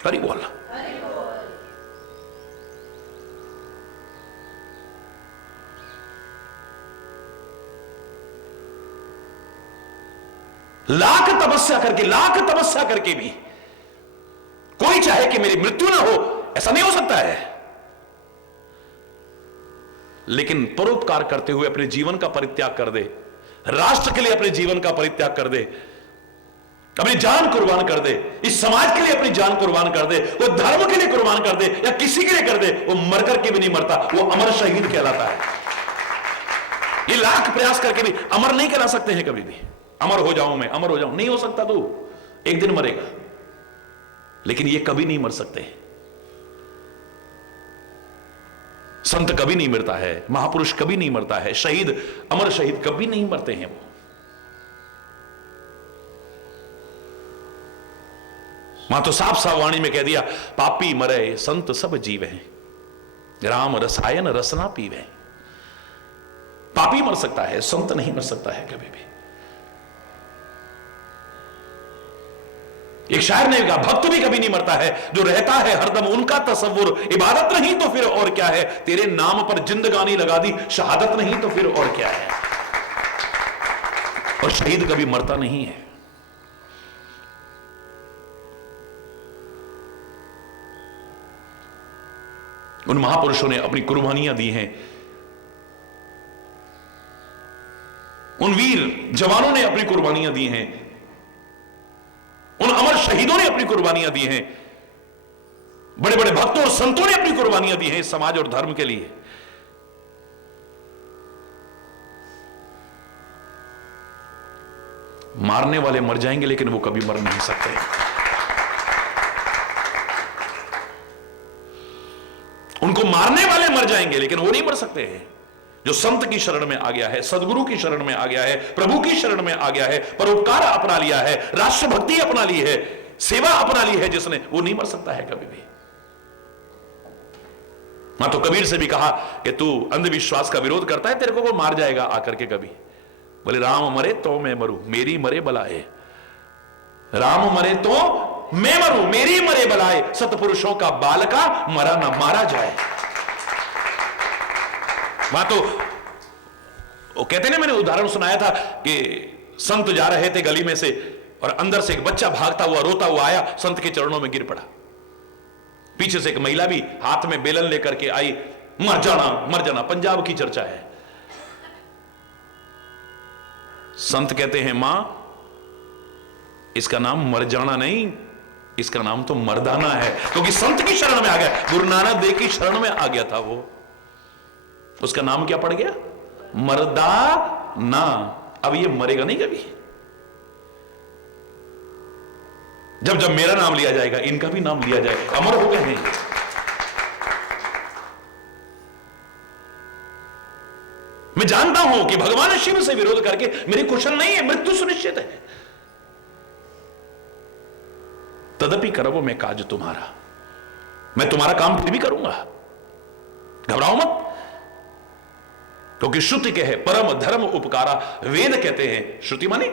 हरि बोल। लाख तपस्या करके भी कोई चाहे कि मेरी मृत्यु ना हो, ऐसा नहीं हो सकता है। लेकिन परोपकार करते हुए अपने जीवन का परित्याग कर दे, राष्ट्र के लिए अपने जीवन का परित्याग कर दे, अपनी जान कुर्बान कर दे, इस समाज के लिए अपनी जान कुर्बान कर दे, वो धर्म के लिए कुर्बान कर दे या किसी के लिए कर दे, वो मर करके भी नहीं मरता, वो अमर शहीद कहलाता है। ये लाख प्रयास करके भी अमर नहीं कहला सकते हैं। कभी भी अमर हो जाऊं, मैं अमर हो जाऊं, नहीं हो सकता। तो एक दिन मरेगा, लेकिन ये कभी नहीं मर सकते। संत कभी नहीं मरता है, महापुरुष कभी नहीं मरता है, शहीद, अमर शहीद कभी नहीं मरते हैं। वो मां तो साफ साफ वाणी में कह दिया, पापी मरे संत सब जीवे, राम रसायन रसना पीवे। पापी मर सकता है, संत नहीं मर सकता है कभी भी। एक शायर ने कहा, भक्त भी कभी नहीं मरता है, जो रहता है हरदम उनका तसव्वुर। इबादत नहीं तो फिर और क्या है, तेरे नाम पर जिंदगानी लगा दी, शहादत नहीं तो फिर और क्या है। और शहीद कभी मरता नहीं है। उन महापुरुषों ने अपनी कुर्बानियां दी हैं, उन वीर जवानों ने अपनी कुर्बानियां दी हैं, उन अमर शहीदों ने अपनी कुर्बानियां दी हैं, बड़े बड़े भक्तों और संतों ने अपनी कुर्बानियां दी हैं समाज और धर्म के लिए। मारने वाले मर जाएंगे लेकिन वो कभी मर नहीं सकते। उनको मारने वाले मर जाएंगे लेकिन वो नहीं मर सकते हैं। जो संत की शरण में आ गया है, सदगुरु की शरण में आ गया है, प्रभु की शरण में आ गया है, परोपकार अपना लिया है, राष्ट्रभक्ति अपना ली है, सेवा अपना ली है जिसने, वो नहीं मर सकता है कभी भी। मैं तो कबीर से भी कहा कि तू अंधविश्वास का विरोध करता है, तेरे को वो मार जाएगा आकर के कभी। बोले राम मरे तो मैं मरूं, मेरी मरे बलाए। राम मरे तो मैं मरूं, मेरी मरे बलाए। सतपुरुषों का बालका मरा ना मारा जाए। वहां तो वो कहते ना, मैंने उदाहरण सुनाया था कि संत जा रहे थे गली में से और अंदर से एक बच्चा भागता हुआ रोता हुआ आया, संत के चरणों में गिर पड़ा। पीछे से एक महिला भी हाथ में बेलन लेकर के आई, मर जाना मर जाना। पंजाब की चर्चा है। संत कहते हैं मां, इसका नाम मर जाना नहीं, इसका नाम तो मर्दाना है, क्योंकि संत की शरण में आ गया। गुरु नानक देव की शरण में आ गया था वो, उसका नाम क्या पड़ गया? मर्दाना। अब ये मरेगा नहीं कभी। जब जब मेरा नाम लिया जाएगा, इनका भी नाम लिया जाएगा, अमर हो गए हैं। मैं जानता हूं कि भगवान शिव से विरोध करके मेरी कुशल नहीं है, मृत्यु सुनिश्चित है। तदपि करबो मैं काज तुम्हारा, मैं तुम्हारा काम फिर भी करूंगा, घबराओ मत। क्योंकि श्रुति के है परम धर्म उपकारा। वेद कहते हैं, श्रुति माने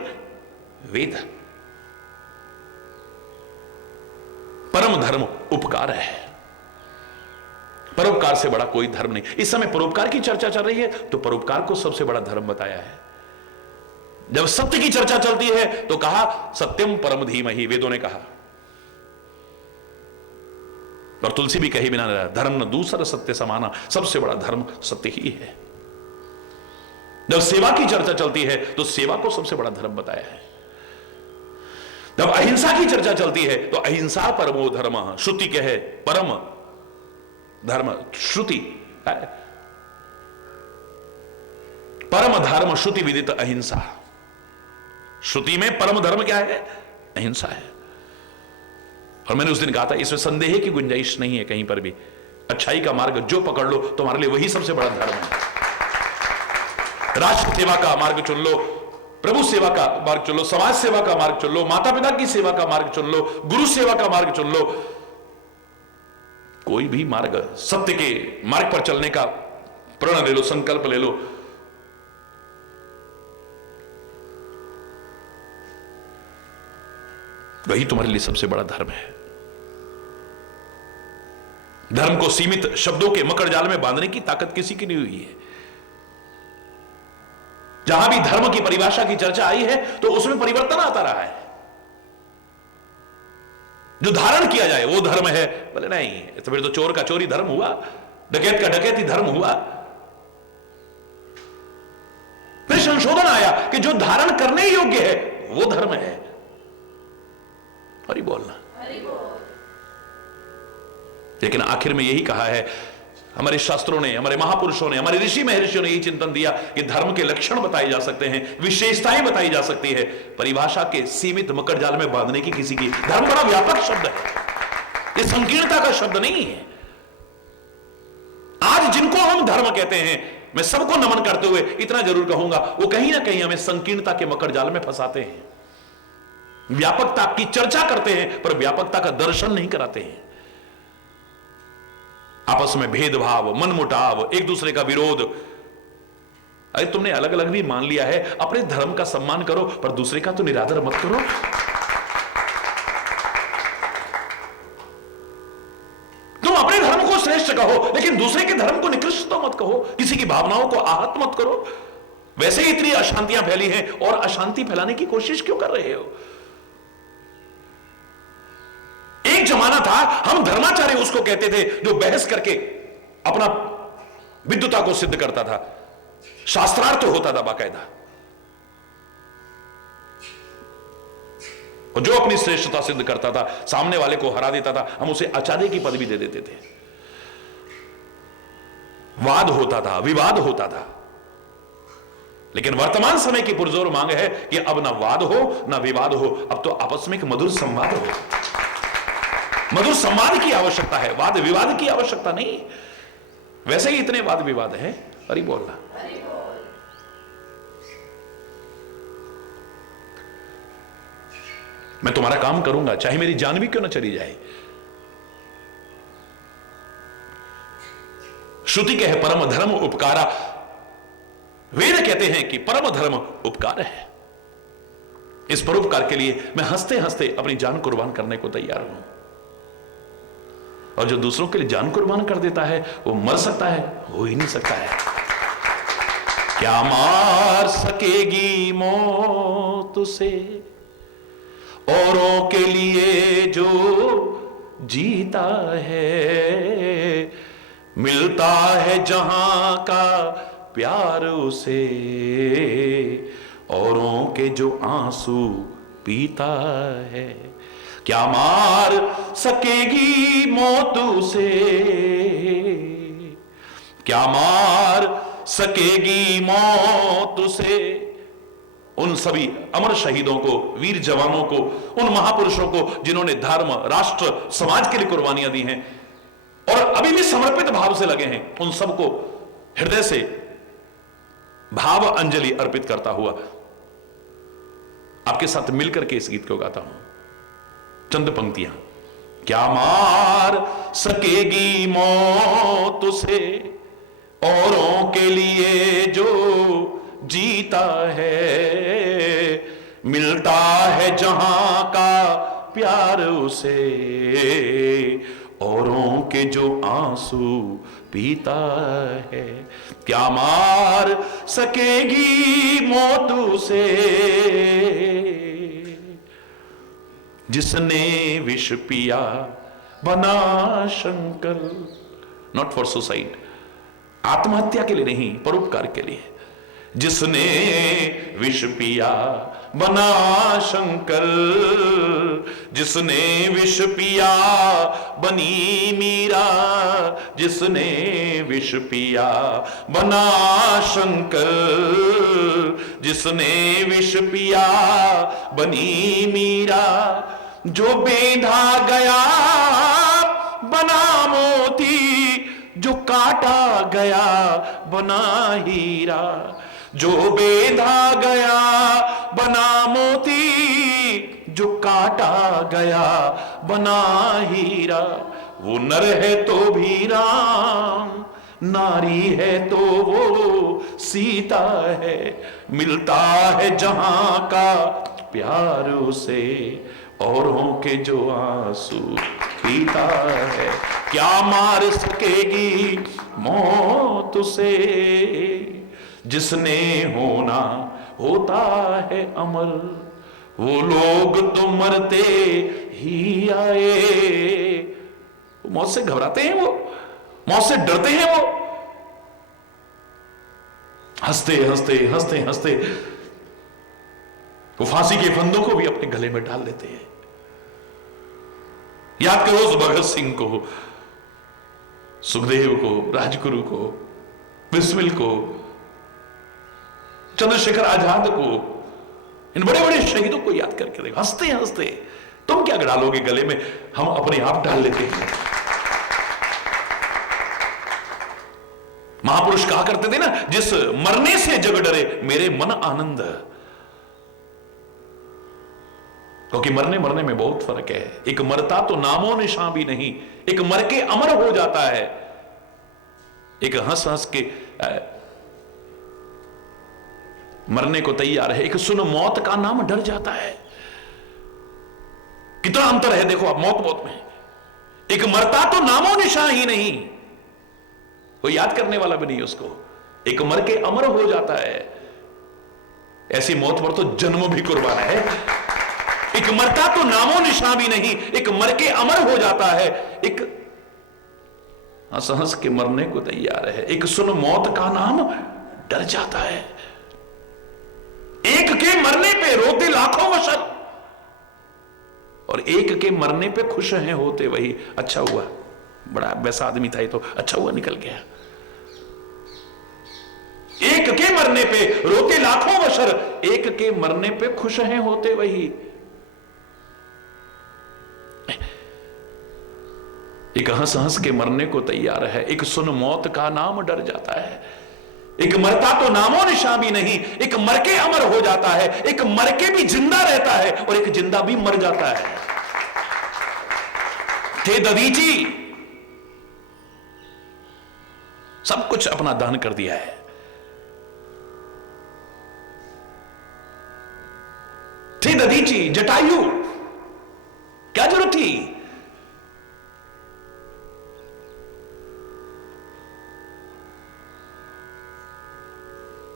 वेद, परम धर्म उपकार है। परोपकार से बड़ा कोई धर्म नहीं। इस समय परोपकार की चर्चा चल रही है तो परोपकार को सबसे बड़ा धर्म बताया है। जब सत्य की चर्चा चलती है तो कहा सत्यम परम धीमहि, वेदों ने कहा। और तुलसी भी कही बिना रहा, धर्म न दूसरा सत्य समाना, सबसे बड़ा धर्म सत्य ही है। जब सेवा की चर्चा चलती है तो सेवा को सबसे बड़ा धर्म बताया है। जब अहिंसा की चर्चा चलती है तो अहिंसा परमो धर्म, श्रुति कहे परम धर्म, श्रुति परम धर्म श्रुति विदित अहिंसा। श्रुति में परम धर्म क्या है? अहिंसा है। और मैंने उस दिन कहा था, इसमें संदेह की गुंजाइश नहीं है कहीं पर भी। अच्छाई का मार्ग जो पकड़ लो तुम्हारे लिए वही सबसे बड़ा धर्म है। राष्ट्र सेवा का मार्ग चुन लो, प्रभु सेवा का मार्ग चुन लो, समाज सेवा का मार्ग चुन लो, माता पिता की सेवा का मार्ग चुन लो, गुरु सेवा का मार्ग चुन लो। कोई भी मार्ग, सत्य के मार्ग पर चलने का प्रण ले लो, संकल्प ले लो। वही तुम्हारे लिए सबसे बड़ा धर्म है। धर्म को सीमित शब्दों के मकड़ जाल में बांधने की ताकत किसी की नहीं हुई है। जहां भी धर्म की परिभाषा की चर्चा आई है तो उसमें परिवर्तन आता रहा है। जो धारण किया जाए वो धर्म है। बोले नहीं, तो फिर तो चोर का चोरी धर्म हुआ, डकैत का डकैती धर्म हुआ। फिर संशोधन आया कि जो धारण करने योग्य है वो धर्म है। हरि बोलना। लेकिन आखिर में यही कहा है, हमारे शास्त्रों ने, हमारे महापुरुषों ने, हमारे ऋषि महर्षियों ने यही चिंतन दिया कि धर्म के लक्षण बताए जा सकते हैं, विशेषताएं बताई जा सकती है। परिभाषा के सीमित मकड़ जाल में बांधने की किसी की, धर्म बड़ा व्यापक शब्द है, ये संकीर्णता का शब्द नहीं है। आज जिनको हम धर्म कहते हैं, मैं सबको नमन करते हुए इतना जरूर कहूंगा, वो कहीं ना कहीं हमें संकीर्णता के मकड़ जाल में फंसाते हैं। व्यापकता की चर्चा करते हैं पर व्यापकता का दर्शन नहीं कराते हैं। आपस में भेदभाव, मनमुटाव, एक दूसरे का विरोध। अरे तुमने अलग अलग भी मान लिया है, अपने धर्म का सम्मान करो पर दूसरे का तो निरादर मत करो। कहो, किसी की भावनाओं को आहत मत करो। वैसे ही इतनी अशांतियां फैली हैं और अशांति फैलाने की कोशिश क्यों कर रहे हो? एक जमाना था, हम धर्माचार्य उसको कहते थे जो बहस करके अपना विद्वता को सिद्ध करता था, शास्त्रार्थ होता था बाकायदा, और जो अपनी श्रेष्ठता सिद्ध करता था, सामने वाले को हरा देता था, हम उसे आचार्य की पदवी दे देते थे। वाद होता था, विवाद होता था। लेकिन वर्तमान समय की पुरजोर मांग है कि अब ना वाद हो ना विवाद हो, अब तो आपस में एक मधुर संवाद हो। मधुर संवाद की आवश्यकता है, वाद विवाद की आवश्यकता नहीं। वैसे ही इतने वाद विवाद हैं। हरि बोलना। मैं तुम्हारा काम करूंगा, चाहे मेरी जान भी क्यों ना चली जाए। श्रुति कहे परम धर्म उपकारा, वेद कहते हैं कि परम धर्म उपकार है। इस परोपकार के लिए मैं हंसते हंसते अपनी जान कुर्बान करने को तैयार हूं। और जो दूसरों के लिए जान कुर्बान कर देता है वो मर सकता है? हो ही नहीं सकता है। क्या मार सकेगी मौत उसे, औरों के लिए जो जीता है, मिलता है जहां का प्यार उसे, औरों के जो आंसू पीता है। क्या मार सकेगी मौत उसे, क्या मार सकेगी मौत उसे। उन सभी अमर शहीदों को, वीर जवानों को, उन महापुरुषों को जिन्होंने धर्म, राष्ट्र, समाज के लिए कुर्बानियां दी हैं और अभी भी समर्पित भाव से लगे हैं, उन सबको हृदय से भाव अंजलि अर्पित करता हुआ आपके साथ मिलकर के इस गीत को गाता हूं। चंद पंक्तियां। क्या मार सकेगी मौत उसे, औरों के लिए जो जीता है, मिलता है जहां का प्यार उसे, औरों के जो आंसू पीता है। क्या मार सकेगी मौत उसे, जिसने विष पिया बना शंकर। नॉट फॉर सुसाइड, आत्महत्या के लिए नहीं, परोपकार के लिए। जिसने विष पिया बना शंकर, जिसने विष पिया बनी मीरा, जिसने विष पिया बना शंकर, जिसने विष पिया बनी मीरा, जो बेंधा गया बना मोती, जो काटा गया बना हीरा, जो बेंधा गया बना मोती, जो काटा गया बना हीरा। वो नर है तो भी राम, नारी है तो वो सीता है, मिलता है जहां का प्यार उसे, औरों के जो आंसू पीता है। क्या मार सकेगी मौत उसे, जिसने होना होता है अमर, वो लोग तो मरते ही आए। मौत से घबराते हैं, वो मौत से डरते हैं, वो हंसते हंसते हंसते हंसते वो फांसी के फंदों को भी अपने गले में डाल लेते हैं। याद करो उस भगत सिंह को, सुखदेव को, राजगुरु को, बिस्मिल को, चंद्रशेखर आजाद को, इन बड़े बड़े शहीदों को याद करके देखो। हंसते हंसते तुम क्या डालोगे गले में, हम अपने आप डाल लेते हैं। महापुरुष कहा करते थे ना, जिस मरने से जग डरे मेरे मन आनंद। क्योंकि मरने मरने में बहुत फर्क है। एक मरता तो नामो निशान भी नहीं, एक मर के अमर हो जाता है। एक हंस हंस के मरने को तैयार है, एक सुन मौत का नाम डर जाता है। कितना अंतर है देखो आप मौत मौत में। एक मरता तो नामो निशान ही नहीं, कोई याद करने वाला भी नहीं उसको। एक मर के अमर हो जाता है। ऐसी मौत पर तो जन्म भी कुर्बान है। एक मरता तो नामो निशान भी नहीं, एक मर के अमर हो जाता है। एक हंस हंस के मरने को तैयार है, एक सुन मौत का नाम डर जाता है। एक के मरने पे रोते लाखों बशर, और एक के मरने पे खुश हैं होते वही। अच्छा हुआ, बड़ा वैसा आदमी था ये तो, अच्छा हुआ निकल गया। एक के मरने पे रोते लाखों बशर, एक के मरने पे खुश हैं होते वही। एक हंस हंस के मरने को तैयार है, एक सुन मौत का नाम डर जाता है। एक मरता तो नामो निशान भी नहीं, एक मर के अमर हो जाता है। एक मर के भी जिंदा रहता है और एक जिंदा भी मर जाता है। थे ददीची, सब कुछ अपना दान कर दिया है। थे ददीची, जटायु, क्या जरूरत थी?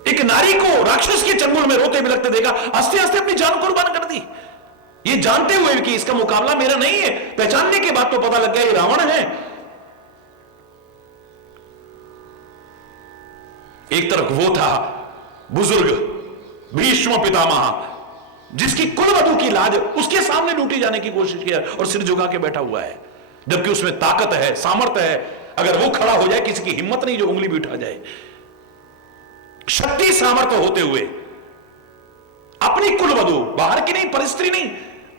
एक नारी को राक्षस के चंगुल में रोते बिलखते देखा, हंसते हंसते अपनी जान कुर्बान कर दी। ये जानते हुए कि इसका मुकाबला मेरा नहीं है। पहचानने के बाद तो पता लग गया ये रावण है। एक तरफ वो था बुजुर्ग भीष्म पितामह, जिसकी कुलवधू की लाज उसके सामने लूटी जाने की कोशिश किया और सिर झुका के बैठा हुआ है, जबकि उसमें ताकत है, सामर्थ्य है। अगर वो खड़ा हो जाए, किसी की हिम्मत नहीं जो उंगली भी उठा जाए। शक्ति सामर्थ्य होते हुए अपनी कुलवधू, बाहर की नहीं, परिस्त्री नहीं,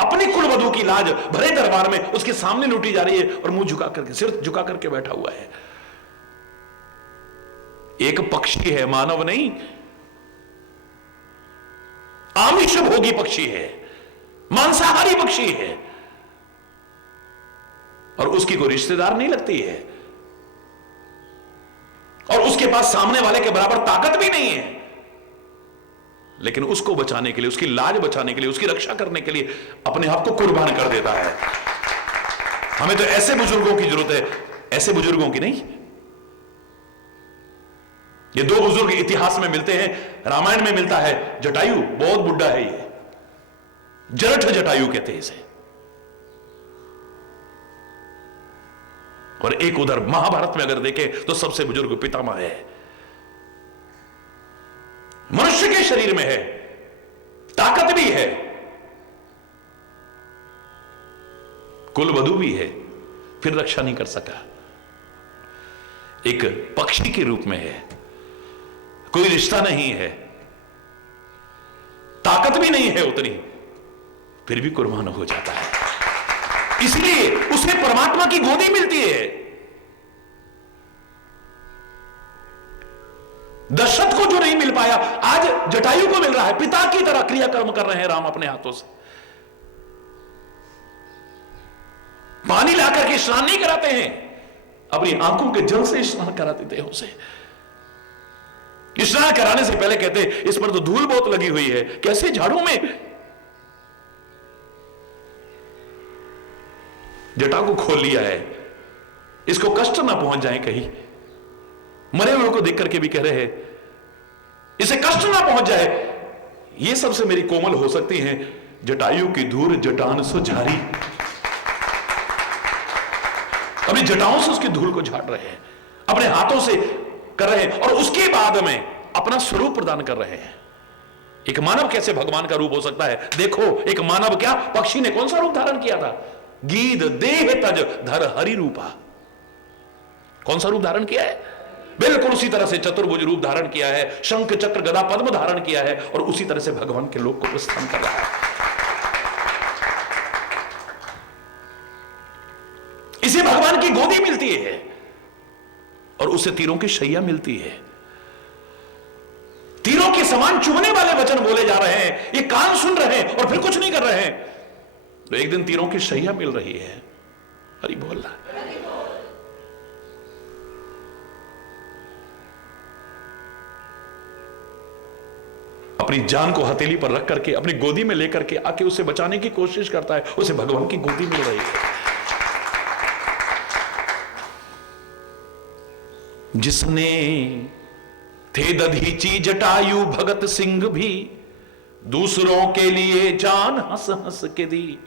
अपनी कुलवधू की लाज भरे दरबार में उसके सामने लूटी जा रही है और मुंह झुका करके, सिर झुका करके बैठा हुआ है। एक पक्षी है, मानव नहीं, आमिष भोगी पक्षी है, मांसाहारी पक्षी है, और उसकी कोई रिश्तेदार नहीं लगती है, और उसके पास सामने वाले के बराबर ताकत भी नहीं है। लेकिन उसको बचाने के लिए, उसकी लाज बचाने के लिए, उसकी रक्षा करने के लिए अपने आप को कुर्बान कर देता है। हमें तो ऐसे बुजुर्गों की जरूरत है, ऐसे बुजुर्गों की नहीं। ये दो बुजुर्ग इतिहास में मिलते हैं, रामायण में मिलता है। जटायु बहुत बुढ़ा है, ये जरठ जटायु कहते हैं इसे। और एक उधर महाभारत में अगर देखें तो सबसे बुजुर्ग पितामह है। मनुष्य के शरीर में है, ताकत भी है, कुलवधू भी है, फिर रक्षा नहीं कर सका। एक पक्षी के रूप में है, कोई रिश्ता नहीं है, ताकत भी नहीं है उतनी, फिर भी कुर्बान हो जाता है। इसलिए उसे परमात्मा की गोदी मिलती है। दशरथ को जो नहीं मिल पाया, आज जटायु को मिल रहा है। पिता की तरह क्रियाकर्म कर रहे हैं राम अपने हाथों से। पानी लाकर के स्नान नहीं कराते हैं, अपनी आंखों के जल से स्नान कराते थे उसे। स्नान कराने से पहले कहते इस पर तो धूल बहुत लगी हुई है, कैसे झाड़ू में जटा को खोल लिया है, इसको कष्ट ना पहुंच जाए कहीं। मरे हुए को देख करके भी कह रहे हैं इसे कष्ट ना पहुंच जाए। ये सबसे मेरी कोमल हो सकती है, जटायु की धूल जटान सो झारी। अपनी जटाओं से उसकी धूल को झाड़ रहे हैं, अपने हाथों से कर रहे हैं, और उसके बाद में अपना स्वरूप प्रदान कर रहे हैं। एक मानव कैसे भगवान का रूप हो सकता है? देखो, एक मानव क्या, पक्षी ने कौन सा रूप धारण किया था? गीध देह तज धर हरि रूपा। कौन सा रूप धारण किया है? बिल्कुल उसी तरह से चतुर्भुज रूप धारण किया है, शंख चक्र गदा पद्म धारण किया है, और उसी तरह से भगवान के लोक को प्रस्थान कर रहा है। इसे भगवान की गोदी मिलती है और उसे तीरों की शैया मिलती है। तीरों के समान चुभने वाले वचन बोले जा रहे हैं, ये कान सुन रहे हैं और फिर कुछ नहीं कर रहे हैं। तो एक दिन तीरों की शैया मिल रही है। हरि बोल रहा। अपनी जान को हथेली पर रख करके अपनी गोदी में लेकर के आके उसे बचाने की कोशिश करता है, उसे भगवान की गोदी मिल रही है। जिसने थे दधीची जटायु भगत सिंह भी, दूसरों के लिए जान हंस हंस के दी।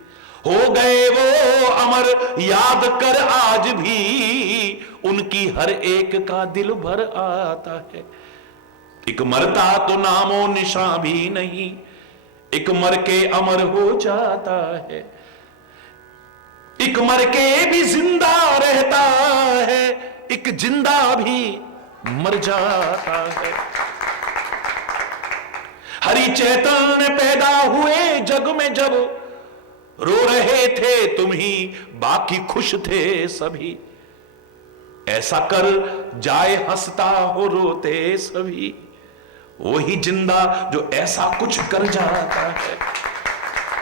हो गए वो अमर याद कर आज भी, उनकी हर एक का दिल भर आता है। एक मरता तो नामो निशान भी नहीं, एक मर के अमर हो जाता है। एक मर के भी जिंदा रहता है, एक जिंदा भी मर जाता है। हरि चैतन्य पैदा हुए जग में जब, रो रहे थे तुम ही बाकी खुश थे सभी। ऐसा कर जाए हंसता हो रोते सभी, वही जिंदा जो ऐसा कुछ कर जाता है।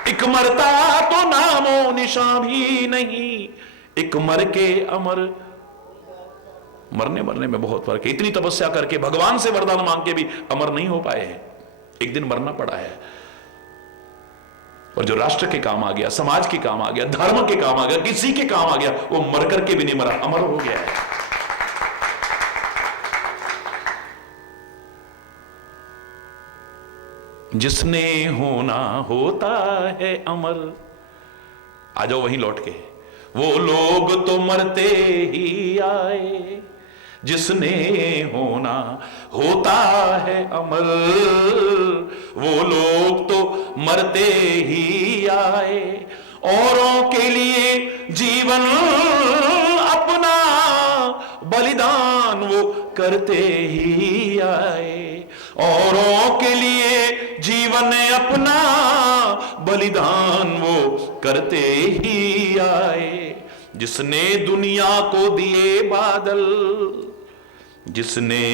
एक मरता तो नामो निशान भी नहीं, एक मर के अमर। मरने में बहुत फर्क है। इतनी तपस्या करके भगवान से वरदान मांग के भी अमर नहीं हो पाए हैं, एक दिन मरना पड़ा है। और जो राष्ट्र के काम आ गया, समाज के काम आ गया, धर्म के काम आ गया, किसी के काम आ गया, वो मर करके भी नहीं मरा, अमर हो गया है। जिसने होना होता है अमर। आ जाओ वहीं लौट के, वो लोग तो मरते ही आए, जिसने होना होता है अमर। वो लोग तो मरते ही आए, औरों के लिए जीवन अपना बलिदान वो करते ही आए। औरों के लिए जीवन अपना बलिदान वो करते ही आए। जिसने दुनिया को दिए बादल, जिसने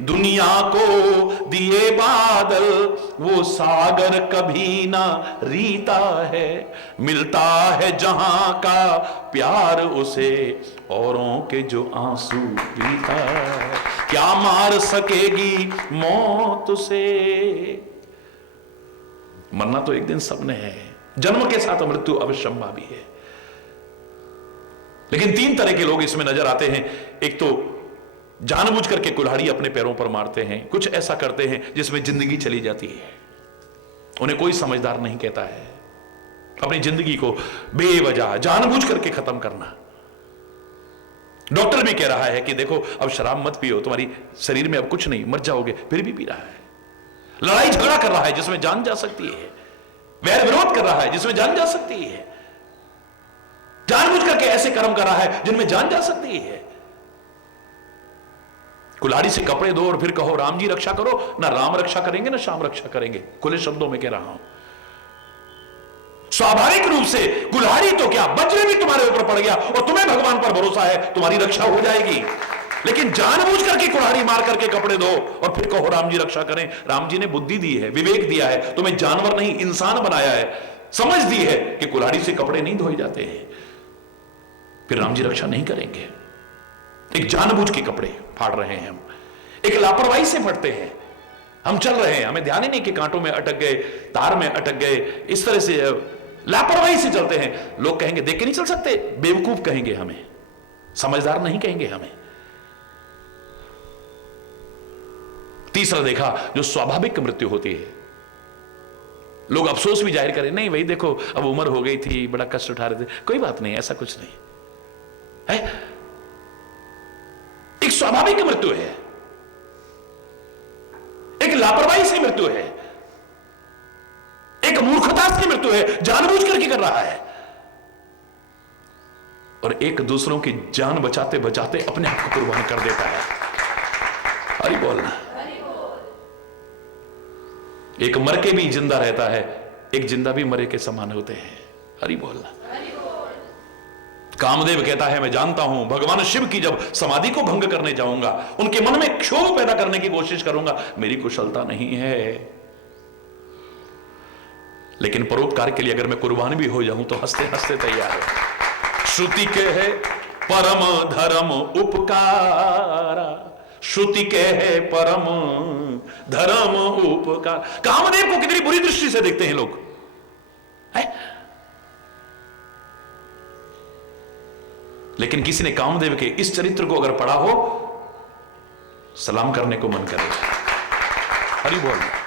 दुनिया को दिए बादल, वो सागर कभी ना रीता है। मिलता है जहां का प्यार उसे, औरों के जो आंसू पीता है। क्या मार सकेगी मौत उसे। मरना तो एक दिन सबने है, जन्म के साथ मृत्यु अवश्यंभावी है। लेकिन तीन तरह के लोग इसमें नजर आते हैं। एक तो जानबूझ करके कुल्हाड़ी अपने पैरों पर मारते हैं, कुछ ऐसा करते हैं जिसमें जिंदगी चली जाती है। उन्हें कोई समझदार नहीं कहता है। अपनी जिंदगी को बेवजह जानबूझ करके खत्म करना। डॉक्टर भी कह रहा है कि देखो अब शराब मत पियो, तुम्हारी शरीर में अब कुछ नहीं, मर जाओगे, फिर भी पी रहा है। लड़ाई झगड़ा कर रहा है जिसमें जान जा सकती है। वैर विरोध कर रहा है जिसमें जान जा सकती है। जानबूझ करके ऐसे कर्म कर रहा है जिनमें जान जा सकती है। कुल्हाड़ी से कपड़े दो और फिर कहो राम जी रक्षा करो, ना राम रक्षा करेंगे ना श्याम रक्षा करेंगे। खुले शब्दों में कह रहा हूं। स्वाभाविक रूप से कुल्हाड़ी तो क्या, वज्र भी तुम्हारे ऊपर पड़ गया और तुम्हें भगवान पर भरोसा है, तुम्हारी रक्षा हो जाएगी। लेकिन जानबूझ करके कुल्हाड़ी मार करके कपड़े दो और फिर कहो राम जी रक्षा करें। राम जी ने बुद्धि दी है, विवेक दिया है, तुम्हें जानवर नहीं इंसान बनाया है, समझ दी है कि कुल्हाड़ी से कपड़े नहीं धोए जाते हैं, फिर राम जी रक्षा नहीं करेंगे। एक जानबूझ के कपड़े फाड़ रहे हैं हम, एक लापरवाही से फटते हैं। हम चल रहे हैं, हमें ध्यान ही नहीं कि कांटों में अटक गए, तार में अटक गए, इस तरह से लापरवाही से चलते हैं। लोग कहेंगे देख के नहीं चल सकते, बेवकूफ कहेंगे हमें, समझदार नहीं कहेंगे हमें। तीसरा देखा, जो स्वाभाविक मृत्यु होती है, लोग अफसोस भी जाहिर करें, नहीं भाई देखो अब उम्र हो गई थी, बड़ा कष्ट उठा रहे थे, कोई बात नहीं, ऐसा कुछ नहीं है। एक स्वाभाविक मृत्यु है, एक लापरवाही से मृत्यु है, एक मूर्खता से मृत्यु है, जानबूझ करके कर रहा है, और एक दूसरों की जान बचाते बचाते अपने आप को कुर्बान कर देता है। हरि बोलना। एक मर के भी जिंदा रहता है, एक जिंदा भी मरे के समान होते हैं। हरि बोलना। कामदेव कहता है मैं जानता हूं भगवान शिव की जब समाधि को भंग करने जाऊंगा, उनके मन में क्षोभ पैदा करने की कोशिश करूंगा, मेरी कुशलता नहीं है, लेकिन परोपकार के लिए अगर मैं कुर्बान भी हो जाऊं तो हंसते हंसते तैयार है। श्रुति के है परम धर्म उपकारा, श्रुति के है परम धर्म उपकार। कामदेव को कितनी बुरी दृष्टि से देखते हैं लोग, है? लेकिन किसी ने कामदेव के इस चरित्र को अगर पढ़ा हो सलाम करने को मन करे। हरि बोल।